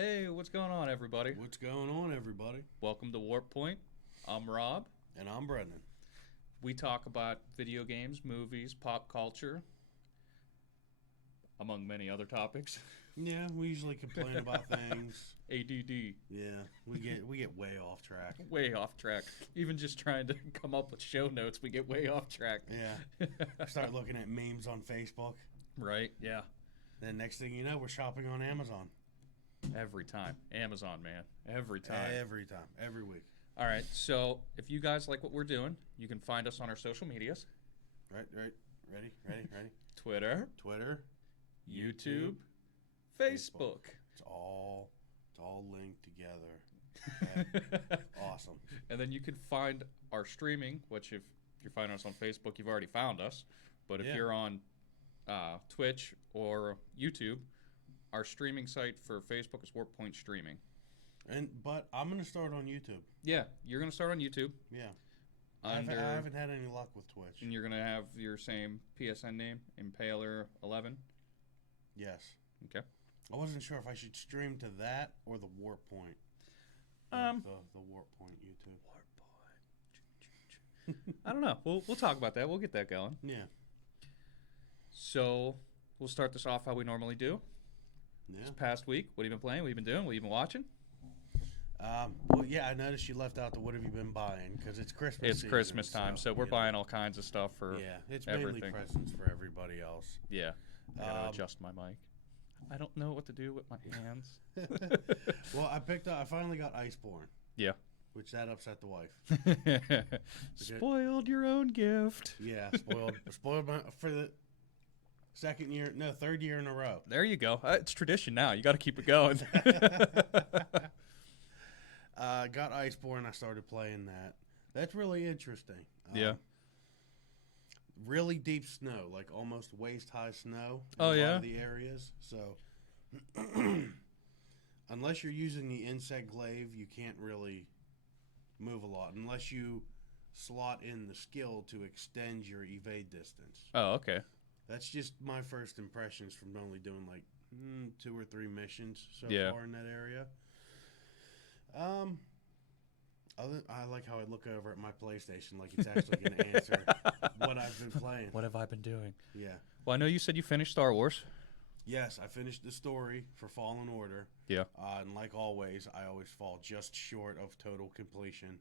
Hey, what's going on, everybody? What's going on, everybody? Welcome to Warp Point. I'm Rob. And I'm Brendan. We talk about video games, movies, pop culture, among many other topics. Yeah, we usually complain about things. ADD. Yeah, we get way off track. Way off track. Even just trying to come up with show notes, we get way off track. Yeah. Start looking at memes on Facebook. Right, yeah. Then next thing you know, we're shopping on Amazon. Every time. Amazon, man. Every time. Every time. Every week. All right, so if you guys like what we're doing, you can find us on our social medias. Right. Ready. Twitter, YouTube, Facebook. It's all linked together. Awesome. And then you can find our streaming, which if you're finding us on Facebook, you've already found us. But if you're on Twitch or YouTube, our streaming site for Facebook is Warp Point Streaming. But I'm going to start on YouTube. Yeah, you're going to start on YouTube. Yeah. I haven't had any luck with Twitch. And you're going to have your same PSN name, Impaler11? Yes. Okay. I wasn't sure if I should stream to that or the Warp Point. The Warp Point YouTube. Warp Point. I don't know. We'll talk about that. We'll get that going. Yeah. So we'll start this off how we normally do. Yeah. This past week, what have you been playing? What have you been doing? What have you been watching? Well, yeah, I noticed you left out the what have you been buying because it's Christmas. It's Christmas time, so we're buying all kinds of stuff for it's everything. mainly presents for everybody else. Yeah, I gotta adjust my mic. I don't know what to do with my hands. Well, I finally got Iceborne. Yeah, which that upset the wife. Spoiled your own gift. Yeah, spoiled for the third year in a row. There you go. It's tradition now. You got to keep it going. Got Iceborne. I started playing that. That's really interesting. Yeah. Really deep snow, like almost waist-high snow in a lot yeah. of the areas. So, unless you're using the insect glaive, you can't really move a lot unless you slot in the skill to extend your evade distance. Oh, okay. That's just my first impressions from only doing like 2 or 3 missions so far in that area. I like how I look over at my PlayStation like it's actually going to answer what I've been playing. What have I been doing? Yeah. Well, I know you said you finished Star Wars. Yes, I finished the story for Fallen Order. Yeah. And like always, I always fall just short of total completion.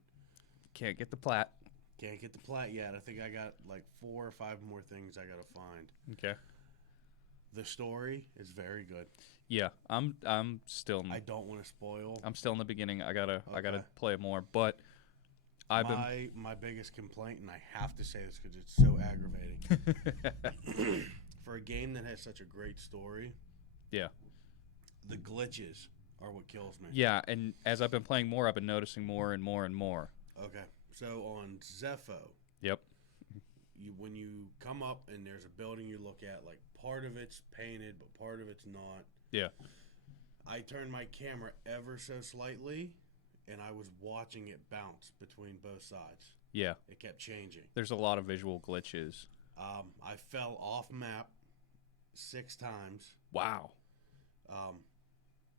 Can't get the plat. Can't get the plat yet. I think I got like 4 or 5 more things I got to find. Okay. The story is very good. Yeah, I'm still. I don't want to spoil. I'm still in the beginning. I gotta play more, but my biggest complaint, and I have to say this because it's so aggravating. For a game that has such a great story, yeah, the glitches are what kills me. Yeah, and as I've been playing more, I've been noticing more and more and more. Okay, so on Zepho, yep, when you come up and there's a building you look at, like part of it's painted, but part of it's not. Yeah. I turned my camera ever so slightly, and I was watching it bounce between both sides. Yeah. It kept changing. There's a lot of visual glitches. I fell off map 6 times. Wow.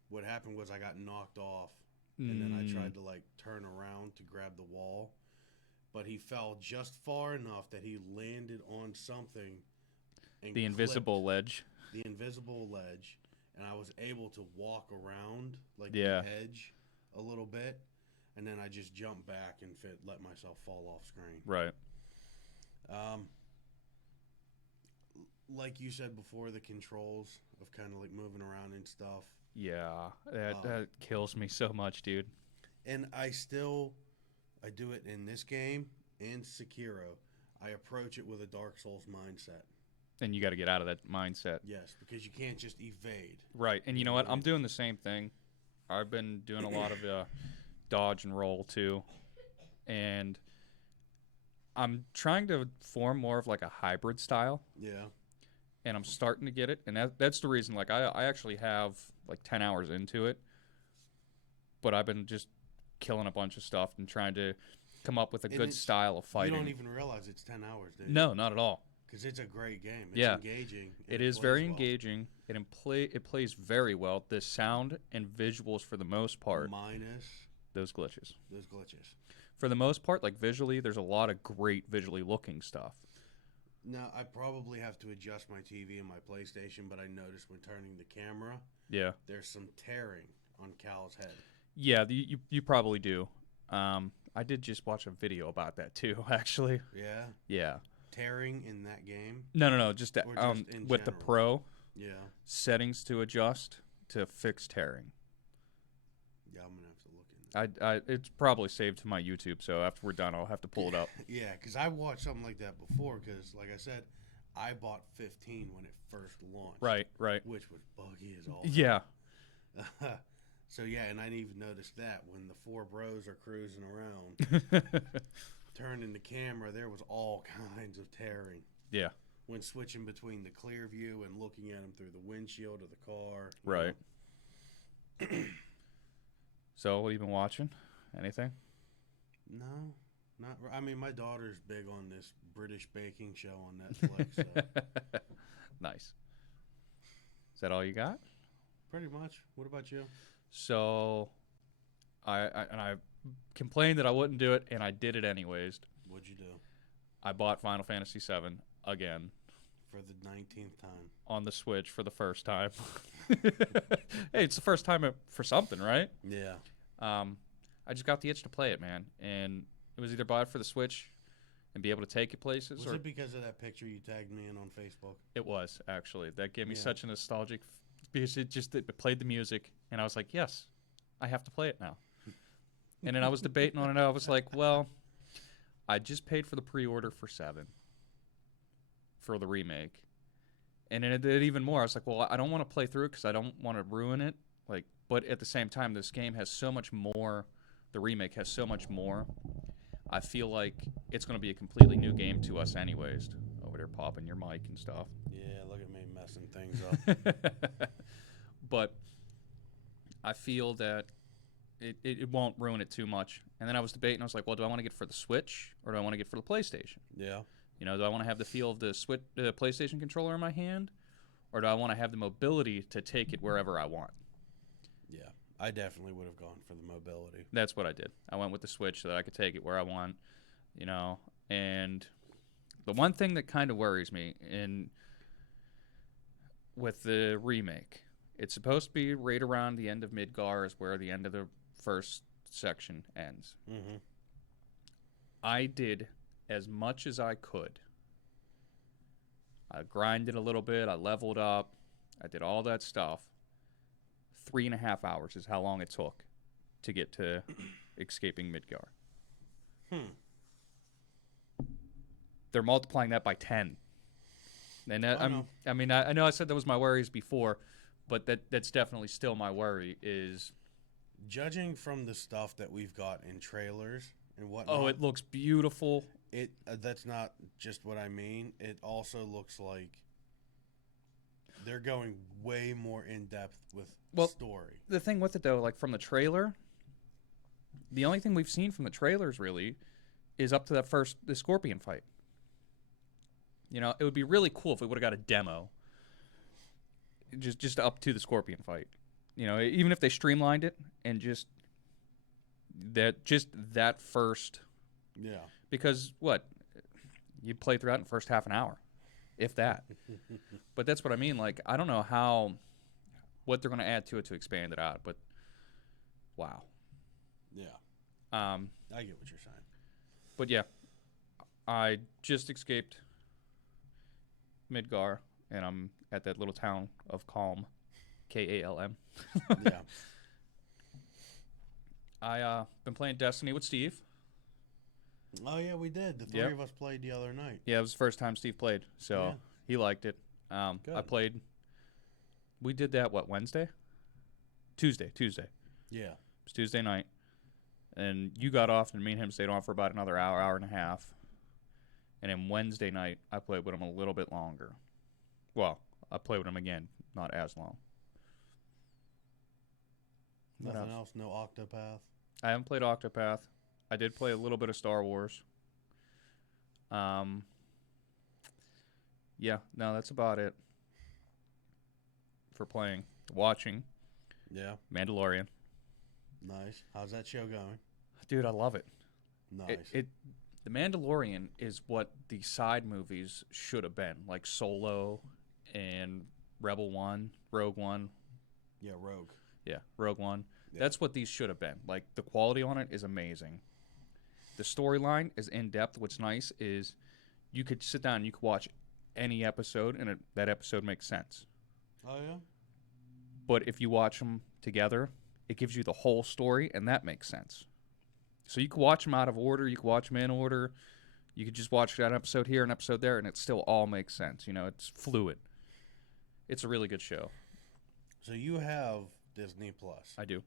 What happened was I got knocked off, and then I tried to like turn around to grab the wall, but he fell just far enough that he landed on something. And the invisible ledge. The invisible ledge. And I was able to walk around like the edge a little bit, and then I just jumped back and let myself fall off screen. Right. Like you said before, the controls of kind of like moving around and stuff. Yeah, that kills me so much, dude. And I do it in this game and Sekiro. I approach it with a Dark Souls mindset. And you got to get out of that mindset. Yes, because you can't just evade. Right, and you know what? I'm doing the same thing. I've been doing a lot of dodge and roll, too. And I'm trying to form more of like a hybrid style. Yeah. And I'm starting to get it. And that's the reason, like, I actually have like 10 hours into it. But I've been just killing a bunch of stuff and trying to come up with a good style of fighting. You don't even realize it's 10 hours, do you? No, not at all. because it's a great game. It's Yeah. engaging. It is very engaging. It plays very well. The sound and visuals, for the most part, minus those glitches. For the most part, like visually, there's a lot of great visually looking stuff. Now, I probably have to adjust my TV and my PlayStation, but I noticed when turning the camera, there's some tearing on Cal's head. Yeah, you probably do. I did just watch a video about that too, actually. Yeah? Yeah. Tearing in that game? No, just with general? the Pro. Yeah. Settings to adjust to fix tearing. Yeah, I'm going to have to look into It's probably saved to my YouTube, so after we're done, I'll have to pull it up. Yeah, because I watched something like that before, because, like I said, I bought 15 when it first launched. Right. Which was buggy as all. Yeah. So, yeah, and I didn't even notice that when the four bros are cruising around, turning the camera, there was all kinds of tearing. Yeah. When switching between the clear view and looking at them through the windshield of the car. Right. So, what have you been watching? Anything? No, not. I mean, my daughter's big on this British baking show on Netflix. So. Nice. Is that all you got? Pretty much. What about you? So, I complained that I wouldn't do it, and I did it anyways. What'd you do? I bought Final Fantasy VII again. For the 19th time. On the Switch for the first time. Hey, it's the first time for something, right? Yeah. I just got the itch to play it, man. And it was either buy it for the Switch and be able to take it places. Was it because of that picture you tagged me in on Facebook? It was, actually. That gave me such a nostalgic... Because it played the music, and I was like, yes, I have to play it now. And then I was debating on it. I was like, well, I just paid for the pre-order for 7 for the remake. And then it did even more. I was like, well, I don't want to play through it because I don't want to ruin it. But at the same time, this game has so much more. The remake has so much more. I feel like it's going to be a completely new game to us anyways. Over there popping your mic and stuff. Yeah, look at me messing things up. But I feel that it won't ruin it too much. And then I was debating. I was like, well, do I want to get it for the Switch or do I want to get it for the PlayStation? Yeah. You know, do I want to have the feel of the PlayStation controller in my hand, or do I want to have the mobility to take it wherever I want? Yeah, I definitely would have gone for the mobility. That's what I did. I went with the Switch so that I could take it where I want, you know. And the one thing that kind of worries me with the remake, it's supposed to be right around the end of Midgar is where the end of the first section ends. Mm-hmm. I did as much as I could. I grinded a little bit. I leveled up. I did all that stuff. 3.5 hours is how long it took to get to escaping Midgar. They're multiplying that by 10. And I know I said that was my worries before, but that's definitely still my worry is... Judging from the stuff that we've got in trailers and whatnot... Oh, it looks beautiful. That's not just what I mean. It also looks like they're going way more in-depth with story. The thing with it, though, like from the trailer, the only thing we've seen from the trailers, really, is up to the Scorpion fight. You know, it would be really cool if we would have got a demo just up to the Scorpion fight. You know, even if they streamlined it and just that first... Yeah. Because, you play throughout in the first half an hour, if that. But that's what I mean. Like, I don't know what they're going to add to it to expand it out, but wow. Yeah. I get what you're saying. But, yeah, I just escaped Midgar, and I'm at that little town of Calm, Kalm. Yeah. I been playing Destiny with Steve. Oh, yeah, we did. The three of us played the other night. Yeah, it was the first time Steve played, so he liked it. Good. I played. We did that, Wednesday? Tuesday. Yeah. It was Tuesday night. And you got off, and me and him stayed on for about another hour and a half. And then Wednesday night, I played with him a little bit longer. Well, I played with him again, not as long. Nothing else? No Octopath? I haven't played Octopath. I did play a little bit of Star Wars. Yeah, no, that's about it for playing. Watching Yeah. Mandalorian. Nice. How's that show going? Dude, I love it. Nice. The Mandalorian is what the side movies should have been, like Solo and Rebel One, Rogue One. Yeah, Rogue. Yeah, Rogue One. Yeah. That's what these should have been. Like, the quality on it is amazing. The storyline is in depth. What's nice is you could sit down and you could watch any episode, and that episode makes sense. Oh, yeah? But if you watch them together, it gives you the whole story, and that makes sense. So you can watch them out of order. You can watch them in order. You could just watch that episode here, an episode there, and it still all makes sense. You know, it's fluid. It's a really good show. So you have Disney Plus. I do.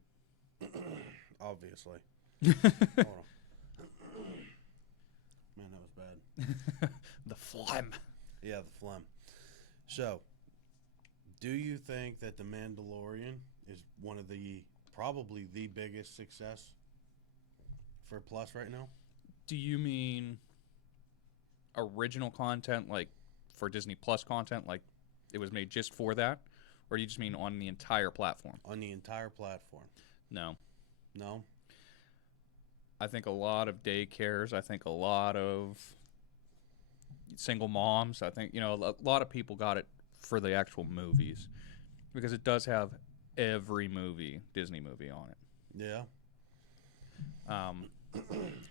Obviously. Hold on. Man, that was bad. The phlegm. Yeah, the phlegm. So, do you think that The Mandalorian is one of probably the biggest success for Plus right now? Do you mean original content, like for Disney Plus content, like it was made just for that? Or do you just mean on the entire platform? On the entire platform. No. No? I think a lot of daycares, I think a lot of single moms, I think, a lot of people got it for the actual movies because it does have every Disney movie on it. Yeah. I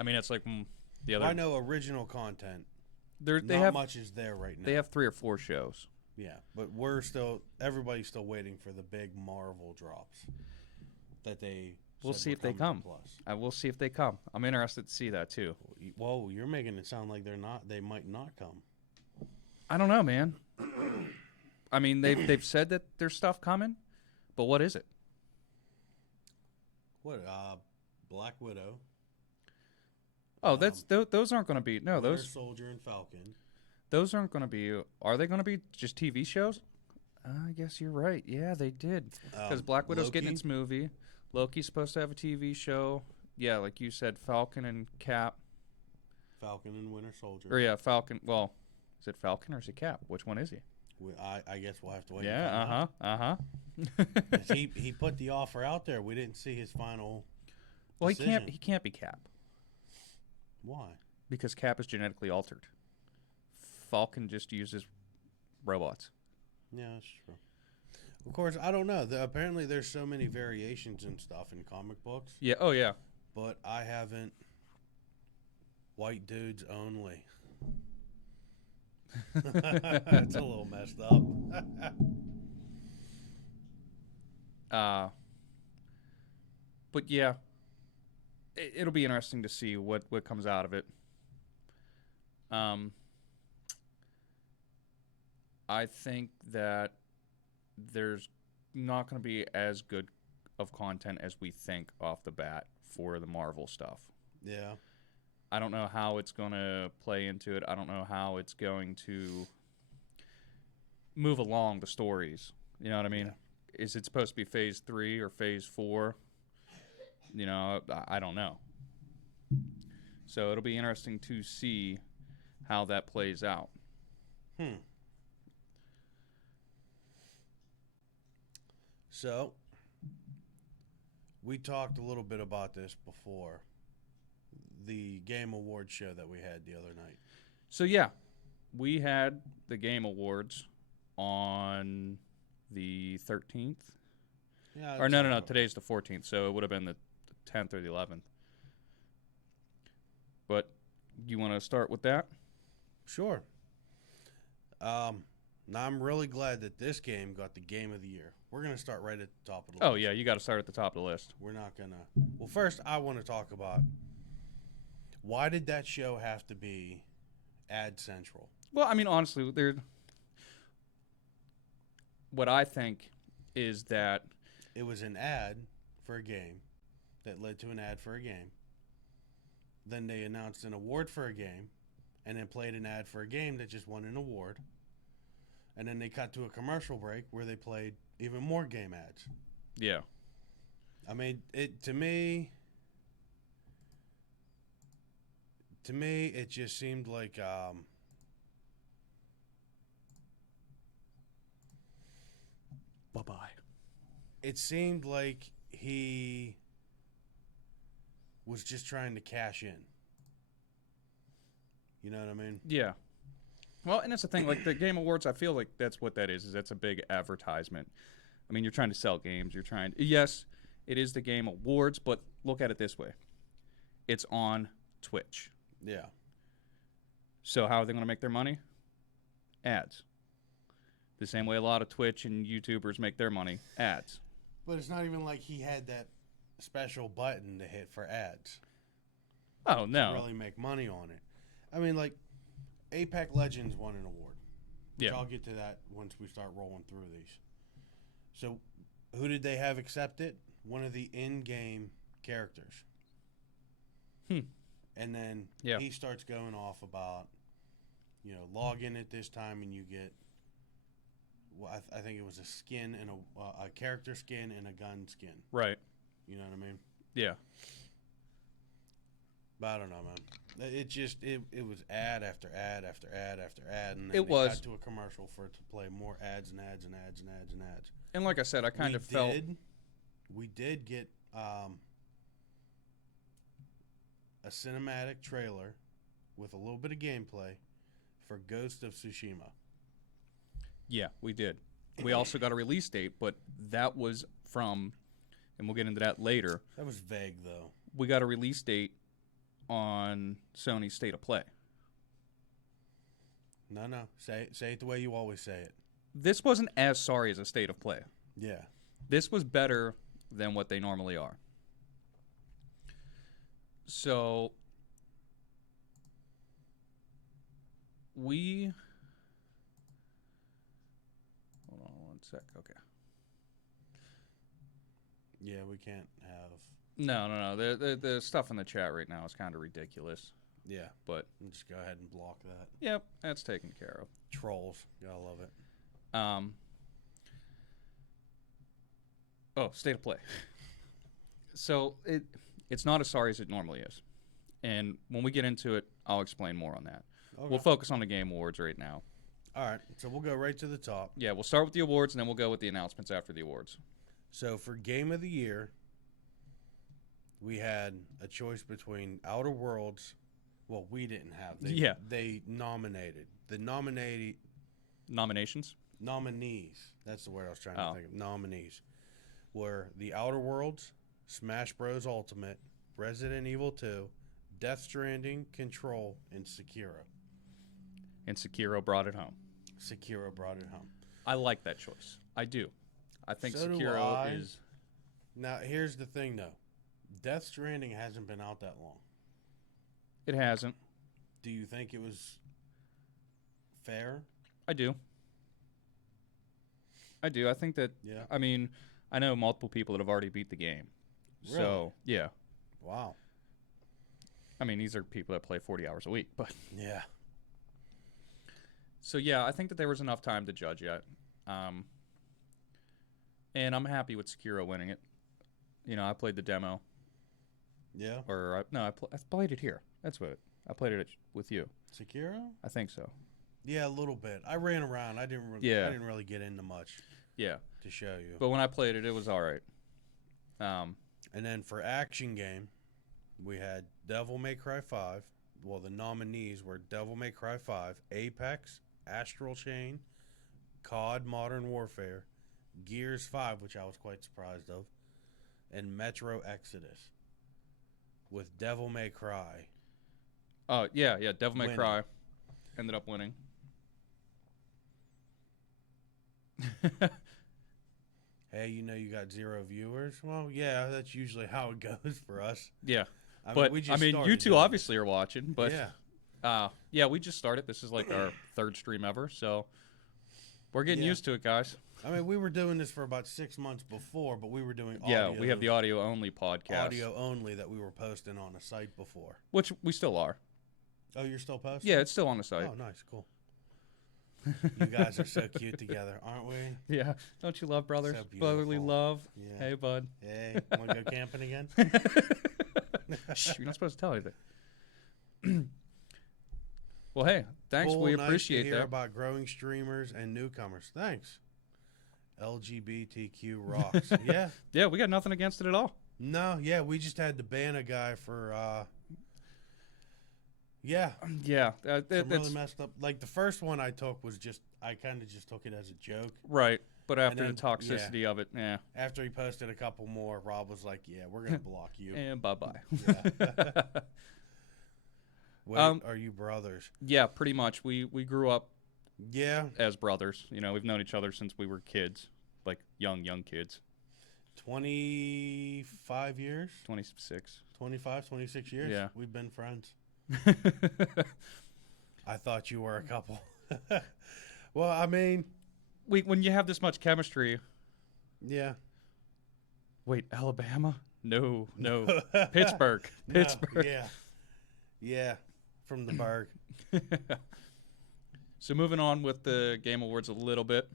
mean, it's like the other. I know original content. They not have much is there right now. They have 3 or 4 shows. Yeah, but everybody's still waiting for the big Marvel drops that they. We'll see if they come. I will see if they come. I'm interested to see that too. Whoa, you're making it sound like they're not. They might not come. I don't know, man. I mean, they've said that there's stuff coming, but what is it? What? Black Widow. Oh, those aren't going to be Winter Soldier and Falcon. Those aren't going to be. Are they going to be just TV shows? I guess you're right. Yeah, they did because Black Widow's getting its movie. Loki's supposed to have a TV show. Yeah, like you said, Falcon and Cap. Falcon and Winter Soldier. Or yeah, Falcon. Well, is it Falcon or is it Cap? Which one is he? I guess we'll have to wait. Yeah. He put the offer out there. We didn't see his final. Well, decision. he can't be Cap. Why? Because Cap is genetically altered. Falcon just uses robots. Yeah, that's true. Of course, I don't know. Apparently, there's so many variations and stuff in comic books. Yeah. Oh, yeah. But I haven't. White dudes only. It's a little messed up. But yeah, it'll be interesting to see what comes out of it. I think that there's not going to be as good of content as we think off the bat for the Marvel stuff. Yeah. I don't know how it's going to play into it. I don't know how it's going to move along the stories. You know what I mean? Yeah. Is it supposed to be phase 3 or phase 4? I don't know. So it'll be interesting to see how that plays out. So, we talked a little bit about this before. The Game Awards show that we had the other night. So, yeah, we had the Game Awards on the 13th. Yeah. Or no, today's the 14th, so it would have been the 10th or the 11th. But you want to start with that? Sure. Now, I'm really glad that this game got the Game of the Year. We're going to start right at the top of the list. Oh, yeah, you got to start at the top of the list. We're not going to... Well, first, I want to talk about why did that show have to be ad central? Well, I mean, honestly, what I think is that... It was an ad for a game that led to an ad for a game. Then they announced an award for a game, and then played an ad for a game that just won an award. And then they cut to a commercial break where they played even more game ads. Yeah. I mean, to me, it just seemed like Bye-bye. It seemed like he was just trying to cash in. You know what I mean? Yeah. Well, and that's the thing. Like the Game Awards, I feel like that's what that is that's a big advertisement. I mean, you're trying to sell games. You're trying. Yes, it is the Game Awards, but look at it this way: it's on Twitch. Yeah. So how are they going to make their money? Ads. The same way a lot of Twitch and YouTubers make their money. Ads. But it's not even like he had that special button to hit for ads. Oh, no. To really make money on it. I mean, like, Apex Legends won an award. Which Yeah. I'll get to that once we start rolling through these. So, who did they have accept it? One of the in-game characters. And then he starts going off about, log in at this time and you get, well, I think it was a skin and a character skin and a gun skin. Right. You know what I mean? Yeah. But I don't know, man. It just it was ad after ad after ad after ad, and then It was. got to a commercial for it to play more ads and ads and ads and ads and ads. And like I said, I kind of felt we did get a cinematic trailer with a little bit of gameplay for Ghost of Tsushima. Yeah, we did. We also got a release date, but that was from, and we'll get into that later. That was vague, though. We got a release date on Sony's State of Play. No. Say it the way you always say it. This wasn't as sorry as a State of Play. Yeah. This was better than what they normally are. So, hold on one sec. Okay. Yeah, we can't have. No. The stuff in the chat right now is kind of ridiculous. Yeah. But just go ahead and block that. Yep, that's taken care of. Trolls. Gotta love it. State of Play. So it's not as sorry as it normally is. And when we get into it, I'll explain more on that. Okay. We'll focus on the Game Awards right now. All right, so we'll go right to the top. Yeah, we'll start with the awards, and then we'll go with the announcements after the awards. So for Game of the Year, we had a choice between Outer Worlds. Well, we didn't have. They nominated. The Nominations? Nominees. That's the word I was trying to think of. Nominees were The Outer Worlds, Smash Bros. Ultimate, Resident Evil 2, Death Stranding, Control, and Sekiro. And Sekiro brought it home. Sekiro brought it home. I like that choice. I do. I think So Sekiro is... Now, here's the thing, though. Death Stranding hasn't been out that long. It hasn't. Do you think it was fair? I do. I think that... Yeah. I mean, I know multiple people that have already beat the game. Really? So, yeah. Wow. I mean, these are people that play 40 hours a week, but... Yeah. So, yeah, I think that there was enough time to judge yet. And I'm happy with Sekiro winning it. I played the demo. Yeah? I played it here. That's what I played it with you. Sekiro? I think so. Yeah, a little bit. I ran around. I didn't really get into much. Yeah. To show you. But when I played it, it was all right. And then for action game, we had Devil May Cry 5. Well, the nominees were Devil May Cry 5, Apex, Astral Chain, COD Modern Warfare, Gears 5, which I was quite surprised of, and Metro Exodus with Devil May Cry. Yeah, Devil May Cry ended up winning. Hey, you got 0 viewers? Well, yeah, that's usually how it goes for us. Yeah. I mean, you two obviously are watching, but yeah, we just started. This is like our 3rd stream ever, so we're getting used to it, guys. I mean, we were doing this for about 6 months before, but we were doing audio. Yeah, we have the audio-only podcast. Audio only that we were posting on the site before. Which we still are. Oh, you're still posting? Yeah, it's still on the site. Oh, nice. Cool. You guys are so cute together, aren't we? Yeah. Don't you love brothers? So Brotherly love. Yeah. Hey, bud. Hey, want to go camping again? Shh, you're not supposed to tell anything. Well, hey, thanks. Cool, we nice appreciate to hear that. about growing streamers and newcomers. Thanks. LGBTQ rocks. Yeah. Yeah, we got nothing against it at all. No, yeah, we just had to ban a guy for, yeah. Yeah. Some really messed up. Like, the first one I took was just, I kind of just took it as a joke. Right. But after then, the toxicity of it, yeah. After he posted a couple more, Rob was like, yeah, we're going to block you. And bye-bye. Yeah. Wait, are you brothers? Yeah, pretty much. We grew up as brothers. You know, we've known each other since we were kids, like young kids. 25 years? 26. 25, 26 years? Yeah. We've been friends. I thought you were a couple. Well, I mean... when you have this much chemistry... Yeah. Wait, Alabama? No. Pittsburgh. Pittsburgh. No, yeah. From the Berg. So moving on with the Game Awards a little bit.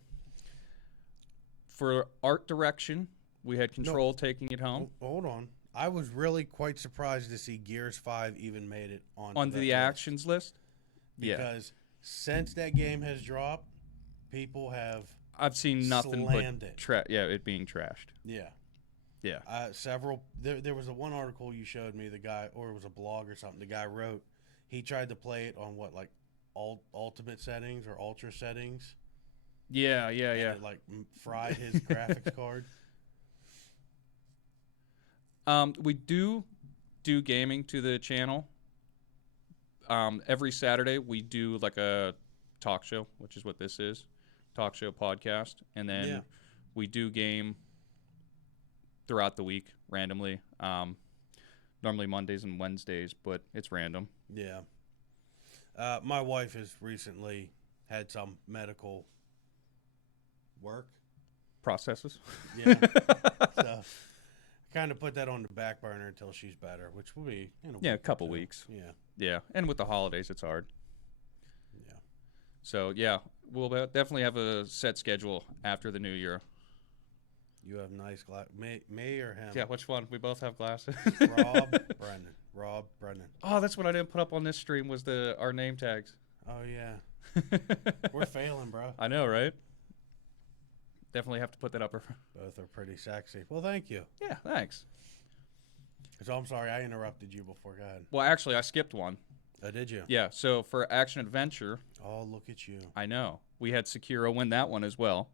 For art direction, we had Control taking it home. Hold on. I was really quite surprised to see Gears 5 even made it on the actions list. Because since that game has dropped, people have I've seen nothing but it being trashed. Yeah. Yeah. Several. There was one article you showed me. The guy, or it was a blog or something. The guy wrote. He tried to play it on ultimate settings or ultra settings. Yeah. It, fried his graphics card. We do gaming to the channel. Every Saturday we do like a talk show, which is what this is, talk show podcast, and then we do game throughout the week randomly. Normally Mondays and Wednesdays, but it's random. Yeah. My wife has recently had some medical work processes. Yeah. So kind of put that on the back burner until she's better, which will be a couple weeks. Yeah, and with the holidays, it's hard. Yeah. So we'll definitely have a set schedule after the new year. You have nice glasses. Me or him? Yeah, which one? We both have glasses. Rob, Brendan. Oh, that's what I didn't put up on this stream was our name tags. Oh, yeah. We're failing, bro. I know, right? Definitely have to put that up. Both are pretty sexy. Well, thank you. Yeah, thanks. So I'm sorry I interrupted you before. Go ahead. Well, actually, I skipped one. Oh, did you? Yeah, so for Action Adventure. Oh, look at you. I know. We had Sekiro win that one as well.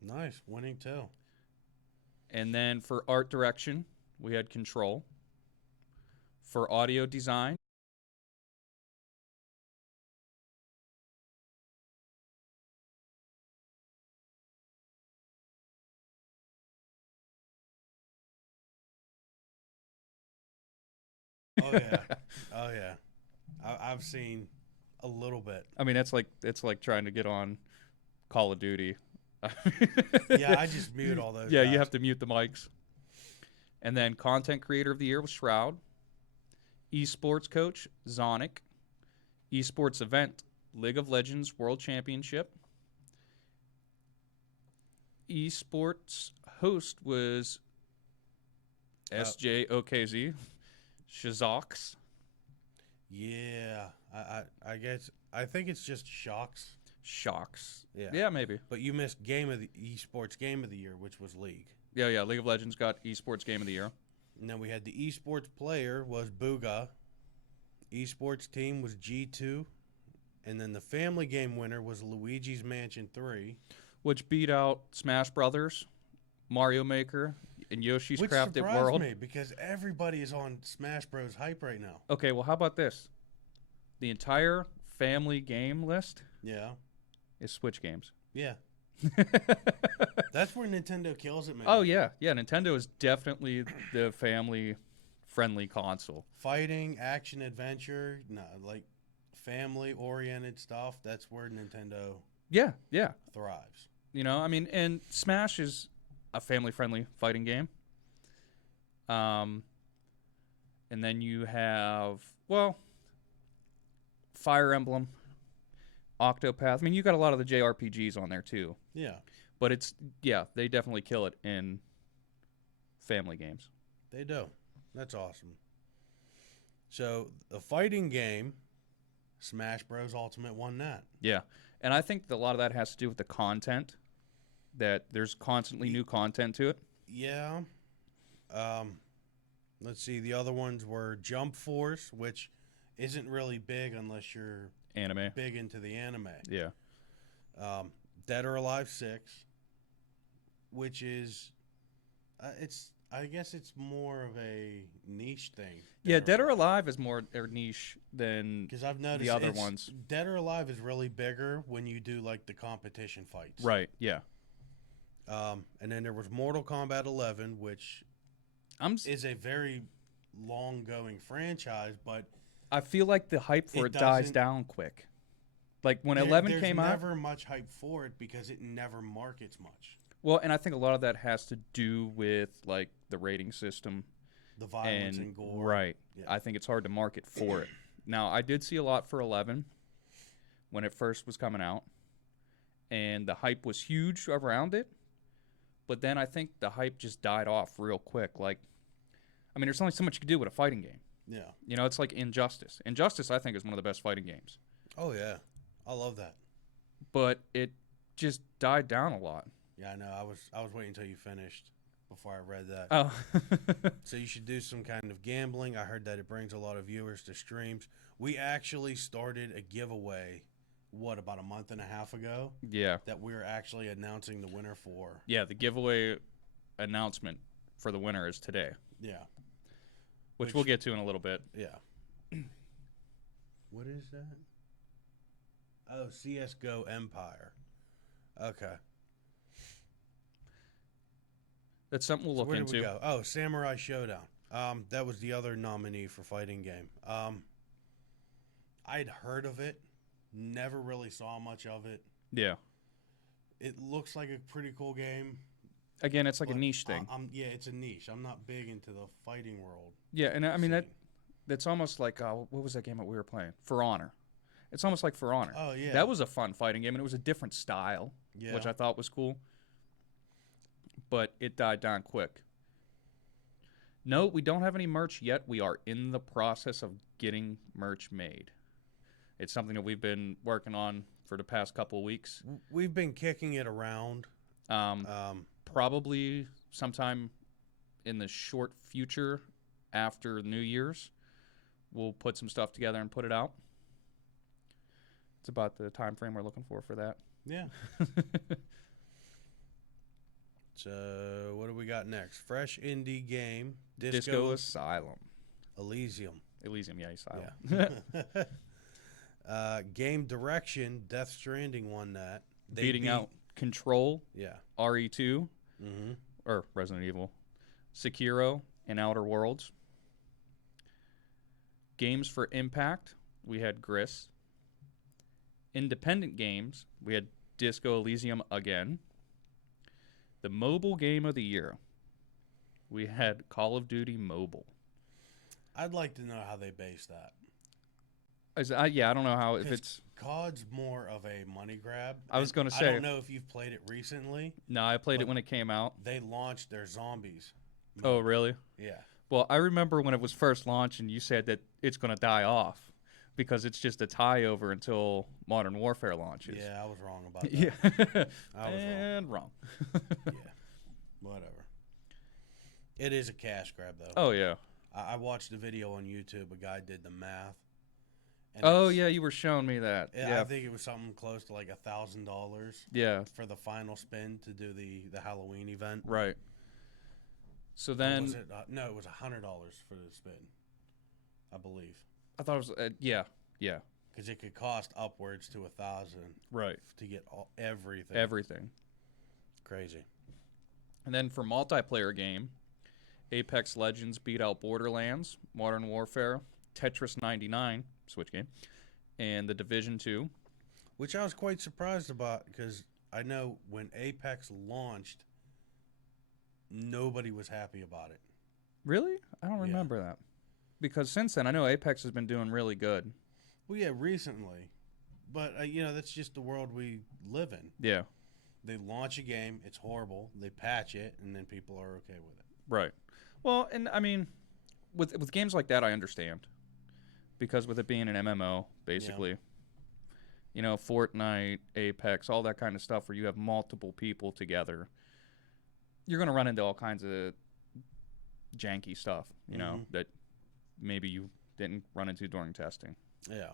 Nice. Winning, too. And then for art direction, we had Control. For audio design, Oh yeah. I've seen a little bit. I mean, it's like trying to get on Call of Duty. Yeah, I just mute all those. Yeah, guys. You have to mute the mics. And then Content Creator of the Year was Shroud. Esports Coach, Zonic. Esports Event, League of Legends World Championship. Esports Host was SJOKZ. Shazox. Yeah, I think it's just Shocks. Yeah, maybe. But you missed Esports Game of the Year, which was League. Yeah. League of Legends got Esports Game of the Year. And then we had the Esports Player was Booga. Esports Team was G2. And then the Family Game winner was Luigi's Mansion 3. Which beat out Smash Brothers, Mario Maker, and Yoshi's Crafted World. Which surprised me because everybody is on Smash Bros. Hype right now. Okay, well, how about this? The entire Family Game list is Switch games. Yeah. That's where Nintendo kills it, man. Oh, yeah. Yeah, Nintendo is definitely the family-friendly console. Fighting, action, adventure, family-oriented stuff, that's where Nintendo thrives. You know, I mean, and Smash is a family-friendly fighting game. And then you have, Fire Emblem, Octopath. I mean, you got a lot of the JRPGs on there, too. Yeah. But they definitely kill it in family games. They do. That's awesome. So, the fighting game, Smash Bros. Ultimate won that. Yeah. And I think a lot of that has to do with the content that there's constantly new content to it. Yeah. Let's see. The other ones were Jump Force, which isn't really big unless you're Anime. big into the anime. Yeah. Dead or Alive 6, which is, I guess it's more of a niche thing. Yeah, Dead or Alive is more niche than because I've noticed the other ones. Dead or Alive is really bigger when you do like the competition fights. Right. Yeah. And then there was Mortal Kombat 11, which is a very long-going franchise, but I feel like the hype for it dies down quick. Like when 11 came out, there's never much hype for it because it never markets much. Well, and I think a lot of that has to do with like the rating system, the violence and gore. Right. Yeah. I think it's hard to market for it. Now, I did see a lot for 11 when it first was coming out, and the hype was huge around it. But then I think the hype just died off real quick. Like, I mean, there's only so much you can do with a fighting game. Yeah. You know, it's like Injustice. Injustice, I think, is one of the best fighting games. Oh, yeah. I love that. But it just died down a lot. Yeah, I know. I was waiting until you finished before I read that. Oh. So you should do some kind of gambling. I heard that it brings a lot of viewers to streams. We actually started a giveaway, about a month and a half ago? Yeah. That we're actually announcing the winner for. Yeah, the giveaway announcement for the winner is today. Yeah. Which we'll get to in a little bit. Yeah. What is that? Oh, CSGO Empire. Okay. That's something we'll look where into. Did we go? Oh, Samurai Showdown. That was the other nominee for fighting game. I'd heard of it, never really saw much of it. Yeah. It looks like a pretty cool game. Again, it's like a niche thing. Yeah, it's a niche. I'm not big into the fighting world. Yeah, and I mean that's almost like what was that game that we were playing? For Honor. It's almost like For Honor. Oh yeah. That was a fun fighting game, and it was a different style, which I thought was cool. But it died down quick. No, we don't have any merch yet. We are in the process of getting merch made. It's something that we've been working on for the past couple of weeks. We've been kicking it around. Probably sometime in the short future after New Year's, we'll put some stuff together and put it out. It's about the time frame we're looking for that. Yeah. So, what do we got next? Fresh indie game. Disco Asylum. Elysium, yeah, Asylum. Yeah. Game direction. Death Stranding won that. Beating out Control. Yeah. RE2. Mm-hmm. Or Resident Evil. Sekiro and Outer Worlds. Games for Impact. We had Gris. Independent games. We had Disco Elysium again. The mobile game of the year. We had Call of Duty Mobile. I'd like to know how they base that. I don't know how, if it's... COD's more of a money grab. I was going to say... I don't know if you've played it recently. No, I played it when it came out. They launched their zombies mode. Oh, really? Yeah. Well, I remember when it was first launched and you said that it's going to die off because it's just a tie-over until Modern Warfare launches. Yeah, I was wrong about that. Yeah. I was wrong. Yeah. Whatever. It is a cash grab, though. Oh, yeah. I watched a video on YouTube. A guy did the math. Oh, yeah, you were showing me that. Yeah. I think it was something close to like $1,000. Yeah. For the final spin to do the Halloween event. Right. So then... Was it, no, it was $100 for the spin, I believe. I thought it was... yeah. Because it could cost upwards to $1,000. Right. To get everything. Everything. Crazy. And then for multiplayer game, Apex Legends beat out Borderlands, Modern Warfare, Tetris 99, Switch game, and The Division 2. Which I was quite surprised about because I know when Apex launched, nobody was happy about it. Really? I don't remember that. Because since then, I know Apex has been doing really good. Well, yeah, recently. But, that's just the world we live in. Yeah. They launch a game, it's horrible, they patch it, and then people are okay with it. Right. Well, and I mean, with games like that, I understand. Because with it being an MMO, basically, Fortnite, Apex, all that kind of stuff where you have multiple people together, you're going to run into all kinds of janky stuff, that maybe you didn't run into during testing. Yeah.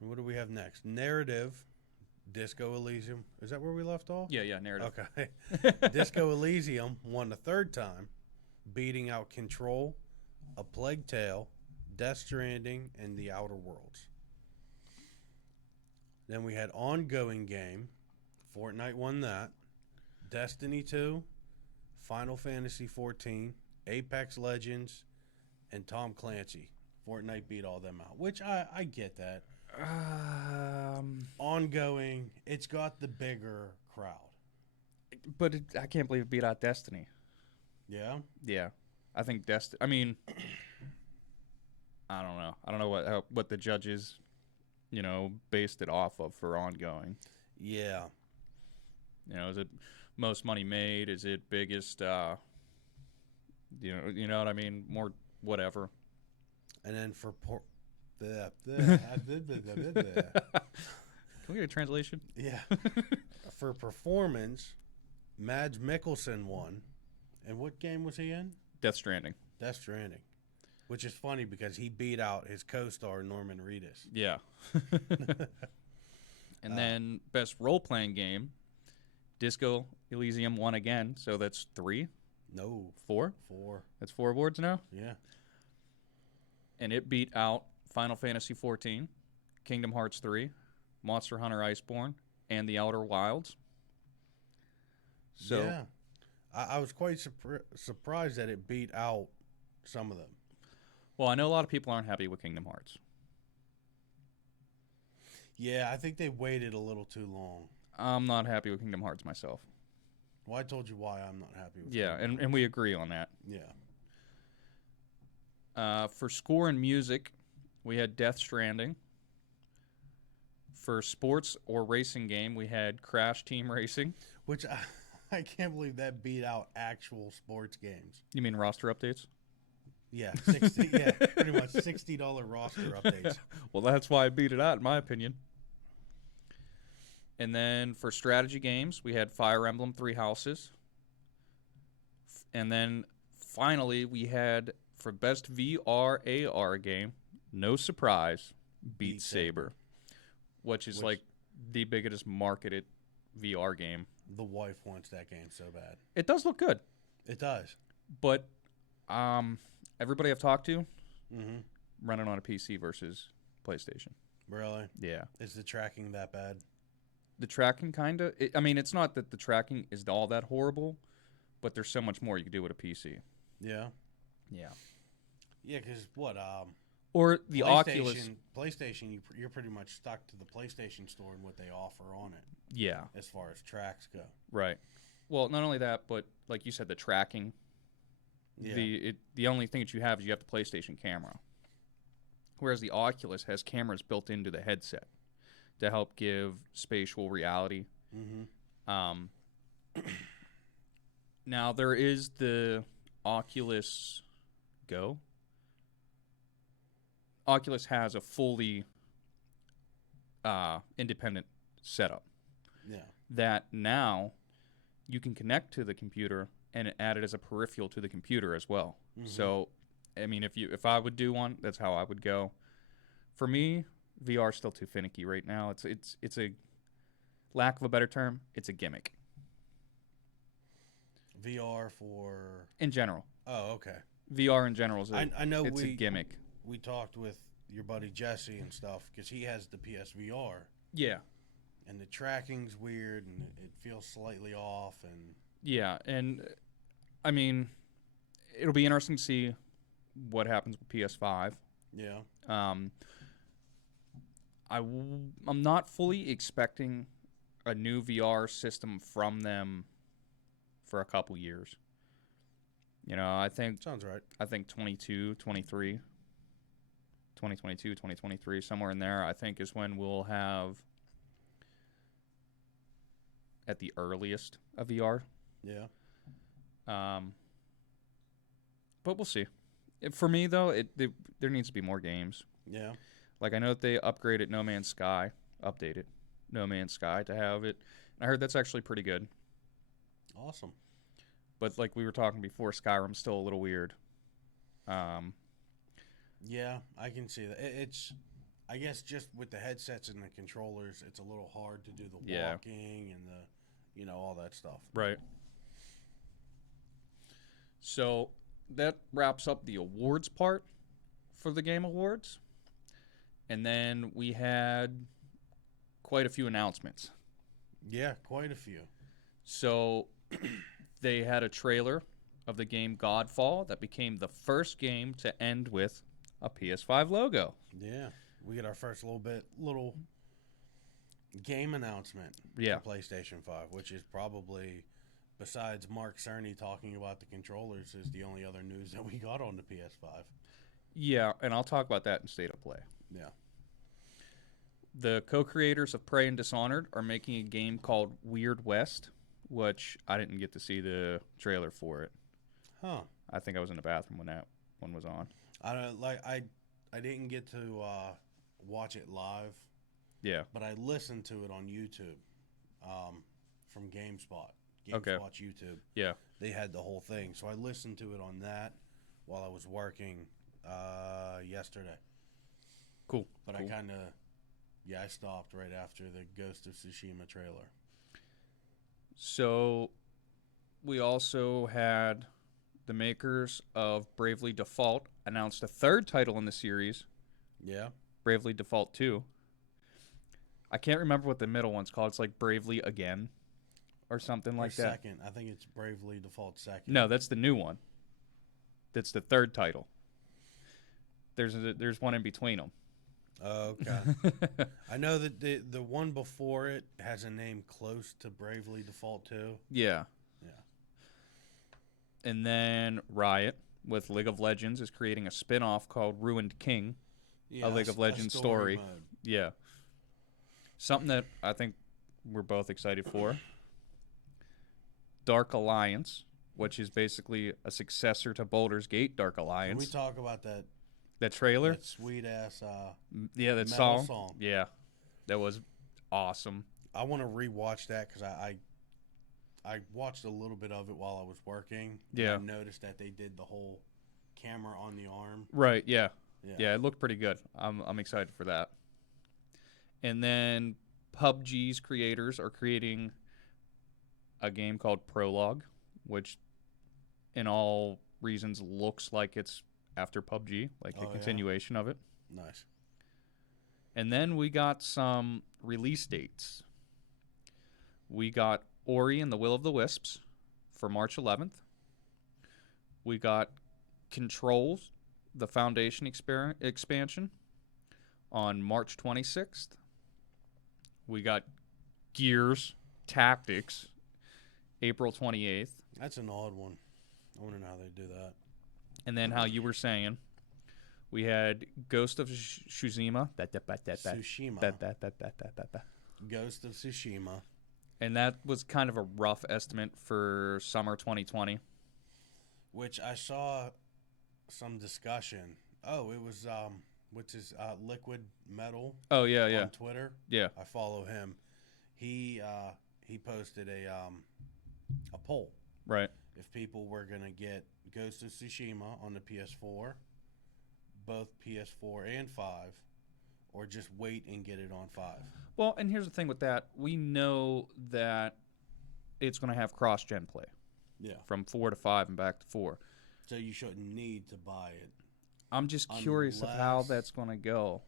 And what do we have next? Narrative, Disco Elysium. Is that where we left off? Yeah, narrative. Okay. Disco Elysium won the third time, beating out Control, A Plague Tale, Death Stranding, and The Outer Worlds. Then we had ongoing game. Fortnite won that. Destiny 2, Final Fantasy 14, Apex Legends, and Tom Clancy. Fortnite beat all them out, which I get that. Ongoing, it's got the bigger crowd. But I can't believe it beat out Destiny. Yeah? Yeah. I think I mean, I don't know. I don't know what the judges, based it off of for ongoing. Yeah. Is it most money made? Is it biggest, you know what I mean? More whatever. And then for Can we get a translation? Yeah. For performance, Mads Mikkelsen won. And what game was he in? Death Stranding. Death Stranding. Which is funny because he beat out his co-star Norman Reedus. Yeah. And then best role-playing game, Disco Elysium won again. So that's 3? No. 4? 4. That's 4 awards now? Yeah. And it beat out Final Fantasy 14, Kingdom Hearts 3, Monster Hunter Iceborne, and The Outer Wilds. So, yeah. I was quite surprised that it beat out some of them. Well, I know a lot of people aren't happy with Kingdom Hearts. Yeah, I think they waited a little too long. I'm not happy with Kingdom Hearts myself. Well, I told you why I'm not happy with Yeah, and we agree on that. Yeah. For score and music, we had Death Stranding. For sports or racing game, we had Crash Team Racing. Which I can't believe that beat out actual sports games. You mean roster updates? Yeah, 60. Yeah, pretty much $60 roster updates. Well, that's why I beat it out, in my opinion. And then for strategy games, we had Fire Emblem 3 Houses. And then finally, we had for best VR AR game, no surprise, Beat Saber, which is like the biggest marketed VR game. The wife wants that game so bad. It does look good. It does. But everybody I've talked to, running on a PC versus PlayStation. Really? Yeah. Is the tracking that bad? The tracking kind of... I mean, it's not that the tracking is all that horrible, but there's so much more you can do with a PC. Yeah? Yeah. Yeah, because what? Or the Oculus... PlayStation, you're pretty much stuck to the PlayStation store and what they offer on it. Yeah. As far as tracks go. Right. Well, not only that, but like you said, the tracking. Yeah. The only thing that you have is you have the PlayStation camera. Whereas the Oculus has cameras built into the headset to help give spatial reality. Now, there is the Oculus Go. Oculus has a fully independent setup. Yeah. That now you can connect to the computer and add it as a peripheral to the computer as well. So, I mean, if I would do one, that's how I would go. For me, VR is still too finicky right now. It's a lack of a better term. It's a gimmick. VR for in general. Oh, okay. VR in general is I know it's a gimmick. We talked with your buddy Jesse and stuff because he has the PSVR. Yeah. And the tracking's weird and it feels slightly off and yeah, and I mean, it'll be interesting to see what happens with PS5. Yeah. I'm not fully expecting a new VR system from them for a couple years. I think... Sounds right. I think 2022, 2023, somewhere in there, I think is when we'll have, at the earliest, a VR. Yeah. But we'll see. For me, though, there needs to be more games. Yeah. Like, I know that they upgraded No Man's Sky, updated No Man's Sky to have it. And I heard that's actually pretty good. Awesome. But like we were talking before, Skyrim's still a little weird. Yeah, I can see that. It's, I guess, just with the headsets and the controllers, it's a little hard to do the walking and the, all that stuff. Right. So that wraps up the awards part for the Game Awards. And then we had quite a few announcements. Yeah, quite a few. So they had a trailer of the game Godfall that became the first game to end with a PS5 logo. Yeah, we get our first little game announcement for PlayStation 5, which is probably, besides Mark Cerny talking about the controllers, is the only other news that we got on the PS5. Yeah, and I'll talk about that in State of Play. Yeah. The co-creators of Prey and Dishonored are making a game called Weird West, which I didn't get to see the trailer for it. Huh. I think I was in the bathroom when that one was on. I didn't get to watch it live. Yeah. But I listened to it on YouTube from GameSpot. Okay. GameSpot YouTube. Yeah. They had the whole thing. So I listened to it on that while I was working yesterday. Cool. But cool. I stopped right after the Ghost of Tsushima trailer. So we also had the makers of Bravely Default announced a third title in the series. Yeah. Bravely Default 2. I can't remember what the middle one's called. It's like Bravely Again or something like that. Second. I think it's Bravely Default 2nd. No, that's the new one. That's the third title. There's one in between them. Okay. I know that the one before it has a name close to Bravely Default 2. Yeah. Yeah. And then Riot with League of Legends is creating a spin-off called Ruined King, a League of Legends story. Mode. Yeah. Something that I think we're both excited for. Dark Alliance, which is basically a successor to Baldur's Gate Dark Alliance. Can we talk about that trailer? That sweet-ass that song. Yeah. That was awesome. I want to rewatch that because I watched a little bit of it while I was working. Yeah. And I noticed that they did the whole camera on the arm. Right, yeah. Yeah, it looked pretty good. I'm excited for that. And then PUBG's creators are creating a game called Prologue, which in all reasons looks like it's after PUBG, like a continuation of it. Nice. And then we got some release dates. We got Ori and the Will of the Wisps for March 11th. We got Controls, the Foundation expansion, on March 26th. We got Gears Tactics, April 28th. That's an odd one. I want to know how they do that. And then how you were saying, we had Ghost of Tsushima. Ghost of Tsushima. And that was kind of a rough estimate for summer 2020. Which I saw some discussion. Oh, it was which is Liquid Metal. Oh yeah, yeah. On Twitter. Yeah. I follow him. He posted a poll. Right. If people were gonna get Ghost of Tsushima on the PS4, both PS4 and 5, or just wait and get it on 5. Well, and here's the thing with that. We know that it's going to have cross-gen play. Yeah. From 4 to 5 and back to 4. So you shouldn't need to buy it. I'm just curious of how that's going to go.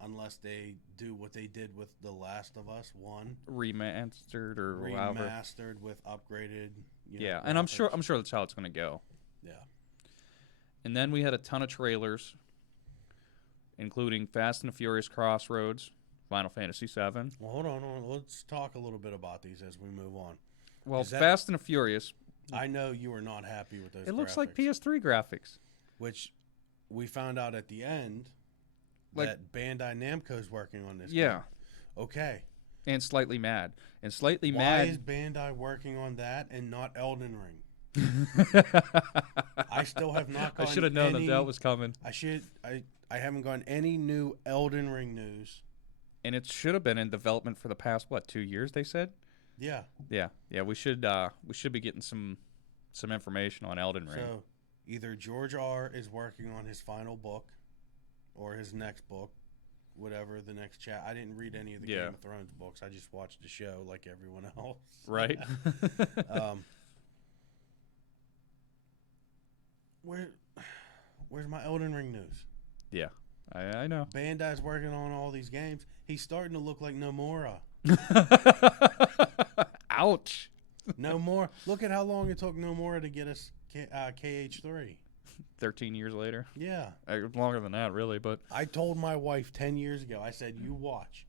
Unless they do what they did with The Last of Us 1. Remastered or however. Remastered with upgraded. Yeah, and I'm sure that's how it's going to go. Yeah. And then we had a ton of trailers, including Fast and the Furious Crossroads, Final Fantasy VII. Well, hold on. Let's talk a little bit about these as we move on. Well, Fast and the Furious. I know you were not happy with those graphics. It looks like PS3 graphics. Which we found out at the end that Bandai Namco's working on this. Yeah. Game. Okay. And Slightly Mad. And Slightly Why Mad. Why is Bandai working on that and not Elden Ring? I still have not I gotten should have known any, that was coming. I haven't gotten any new Elden Ring news. And it should have been in development for the past, 2 years, they said? Yeah. Yeah, we should be getting some information on Elden Ring. So either George R. is working on his final book or his next book, whatever the next chat. I didn't read any of the Game of Thrones books. I just watched the show like everyone else. Right. Where's my Elden Ring news? Yeah, I know. Bandai's working on all these games. He's starting to look like Nomura. Ouch. No more. Look at how long it took Nomura to get us KH3. 13 years later. Yeah. Longer than that, really, but... I told my wife 10 years ago, I said, you watch.